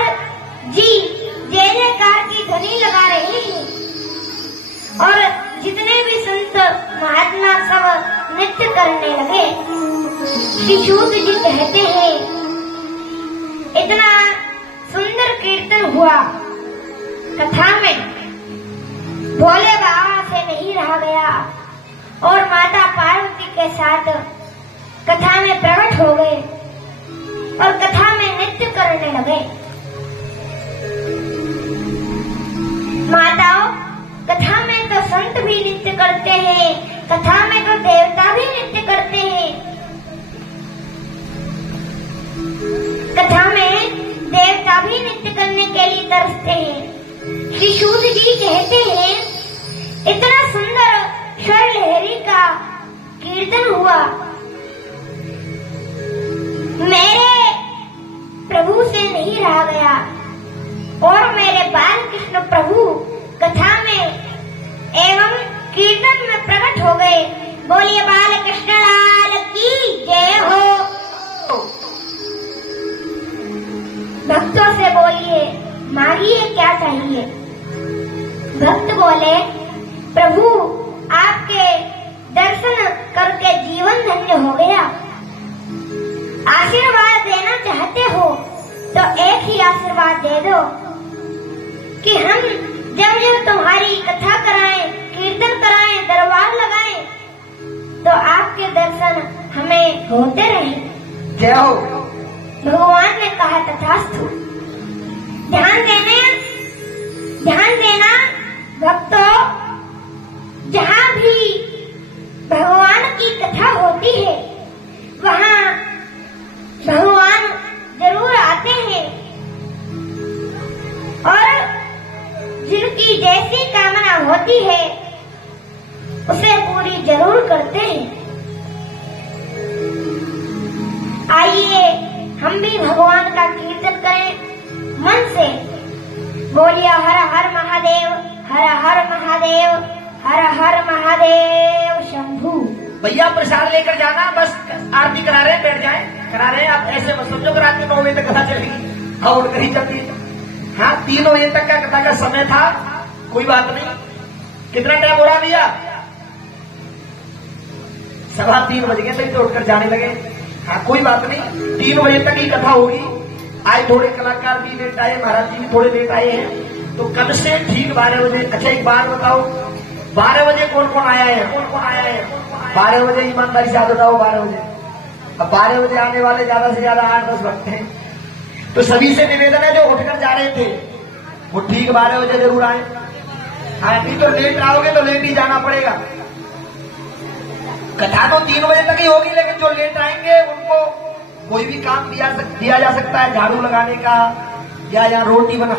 जी जय जयकार की ध्वनि लगा रहे हैं और जितने भी संत महात्मा सब नृत्य करने लगे। श्री सूत जी कहते हैं, इतना सुंदर कीर्तन हुआ कथा में, भोले बाबा से नहीं रहा गया और माता पार्वती के साथ कथा में प्रकट हो गए और कथा में नृत्य करने लगे। माताओं, कथा में तो संत भी नृत्य करते हैं, कथा में तो देवता भी नृत्य करते हैं। कथा में देवता भी नृत्य करने के लिए तरसते हैं। श्री सूत जी कहते हैं, इतना सुंदर स्वर लहरी का कीर्तन हुआ, मेरे प्रभु से नहीं रहा गया और मेरे बाल कृष्ण प्रभु कथा में एवं कीर्तन में प्रकट हो गए। बोलिए बाल कृष्ण लाल की जय हो। भक्तों से बोलिए, मांगिए क्या चाहिए। भक्त बोले, प्रभु आपके दर्शन करके जीवन धन्य हो गया। आशीर्वाद देना चाहते हो तो एक ही आशीर्वाद दे दो कि हम जब जब तुम्हारी कथा कराएं, कीर्तन कराएं, दरबार लगाएं तो आपके दर्शन हमें होते रहें। जय हो। भगवान ने कहा तथास्तु। ध्यान देना भक्तों, जहाँ भी भगवान की कथा होती है वहाँ भगवान जरूर आते हैं और जिनकी जैसी कामना होती है उसे पूरी जरूर करते हैं। आइए हम भी भगवान का कीर्तन करें मन से। बोलिए हर हर महादेव, हर हर महादेव, हर हर महादेव शंभू। भैया प्रसाद लेकर जाना, बस आरती करा रहे हैं, बैठ जाए, करा रहे हैं। आप ऐसे मत समझो कि रात में 9 बजे तक कथा चलेगी और कहीं चलती। हाँ, 3 बजे तक का कथा का समय था, कोई बात नहीं। कितना टाइम हो रहा भैया? 3:15 बज गए थे तो उठकर जाने लगे। हाँ, कोई बात नहीं, 3 बजे तक ही कथा होगी। आज थोड़े कलाकार भी लेट आए, महाराज जी भी थोड़े लेट आए हैं, तो कल से ठीक 12 बजे। अच्छा एक बात बताओ, 12 बजे कौन कौन आया है? कौन कौन आया है 12 बजे? ईमानदारी से बताओ, 12 बजे अब 12 बजे आने वाले ज्यादा से ज्यादा 8-10 भक्त हैं, तो सभी से निवेदन है जो उठकर जा रहे थे वो ठीक 12 बजे जरूर आए। हाँ, नहीं तो लेट आओगे तो लेट ही जाना पड़ेगा। कथा तो 3 बजे तक ही होगी, लेकिन जो लेट आएंगे उनको कोई भी काम दिया जा सकता है, झाड़ू लगाने का या रोटी बना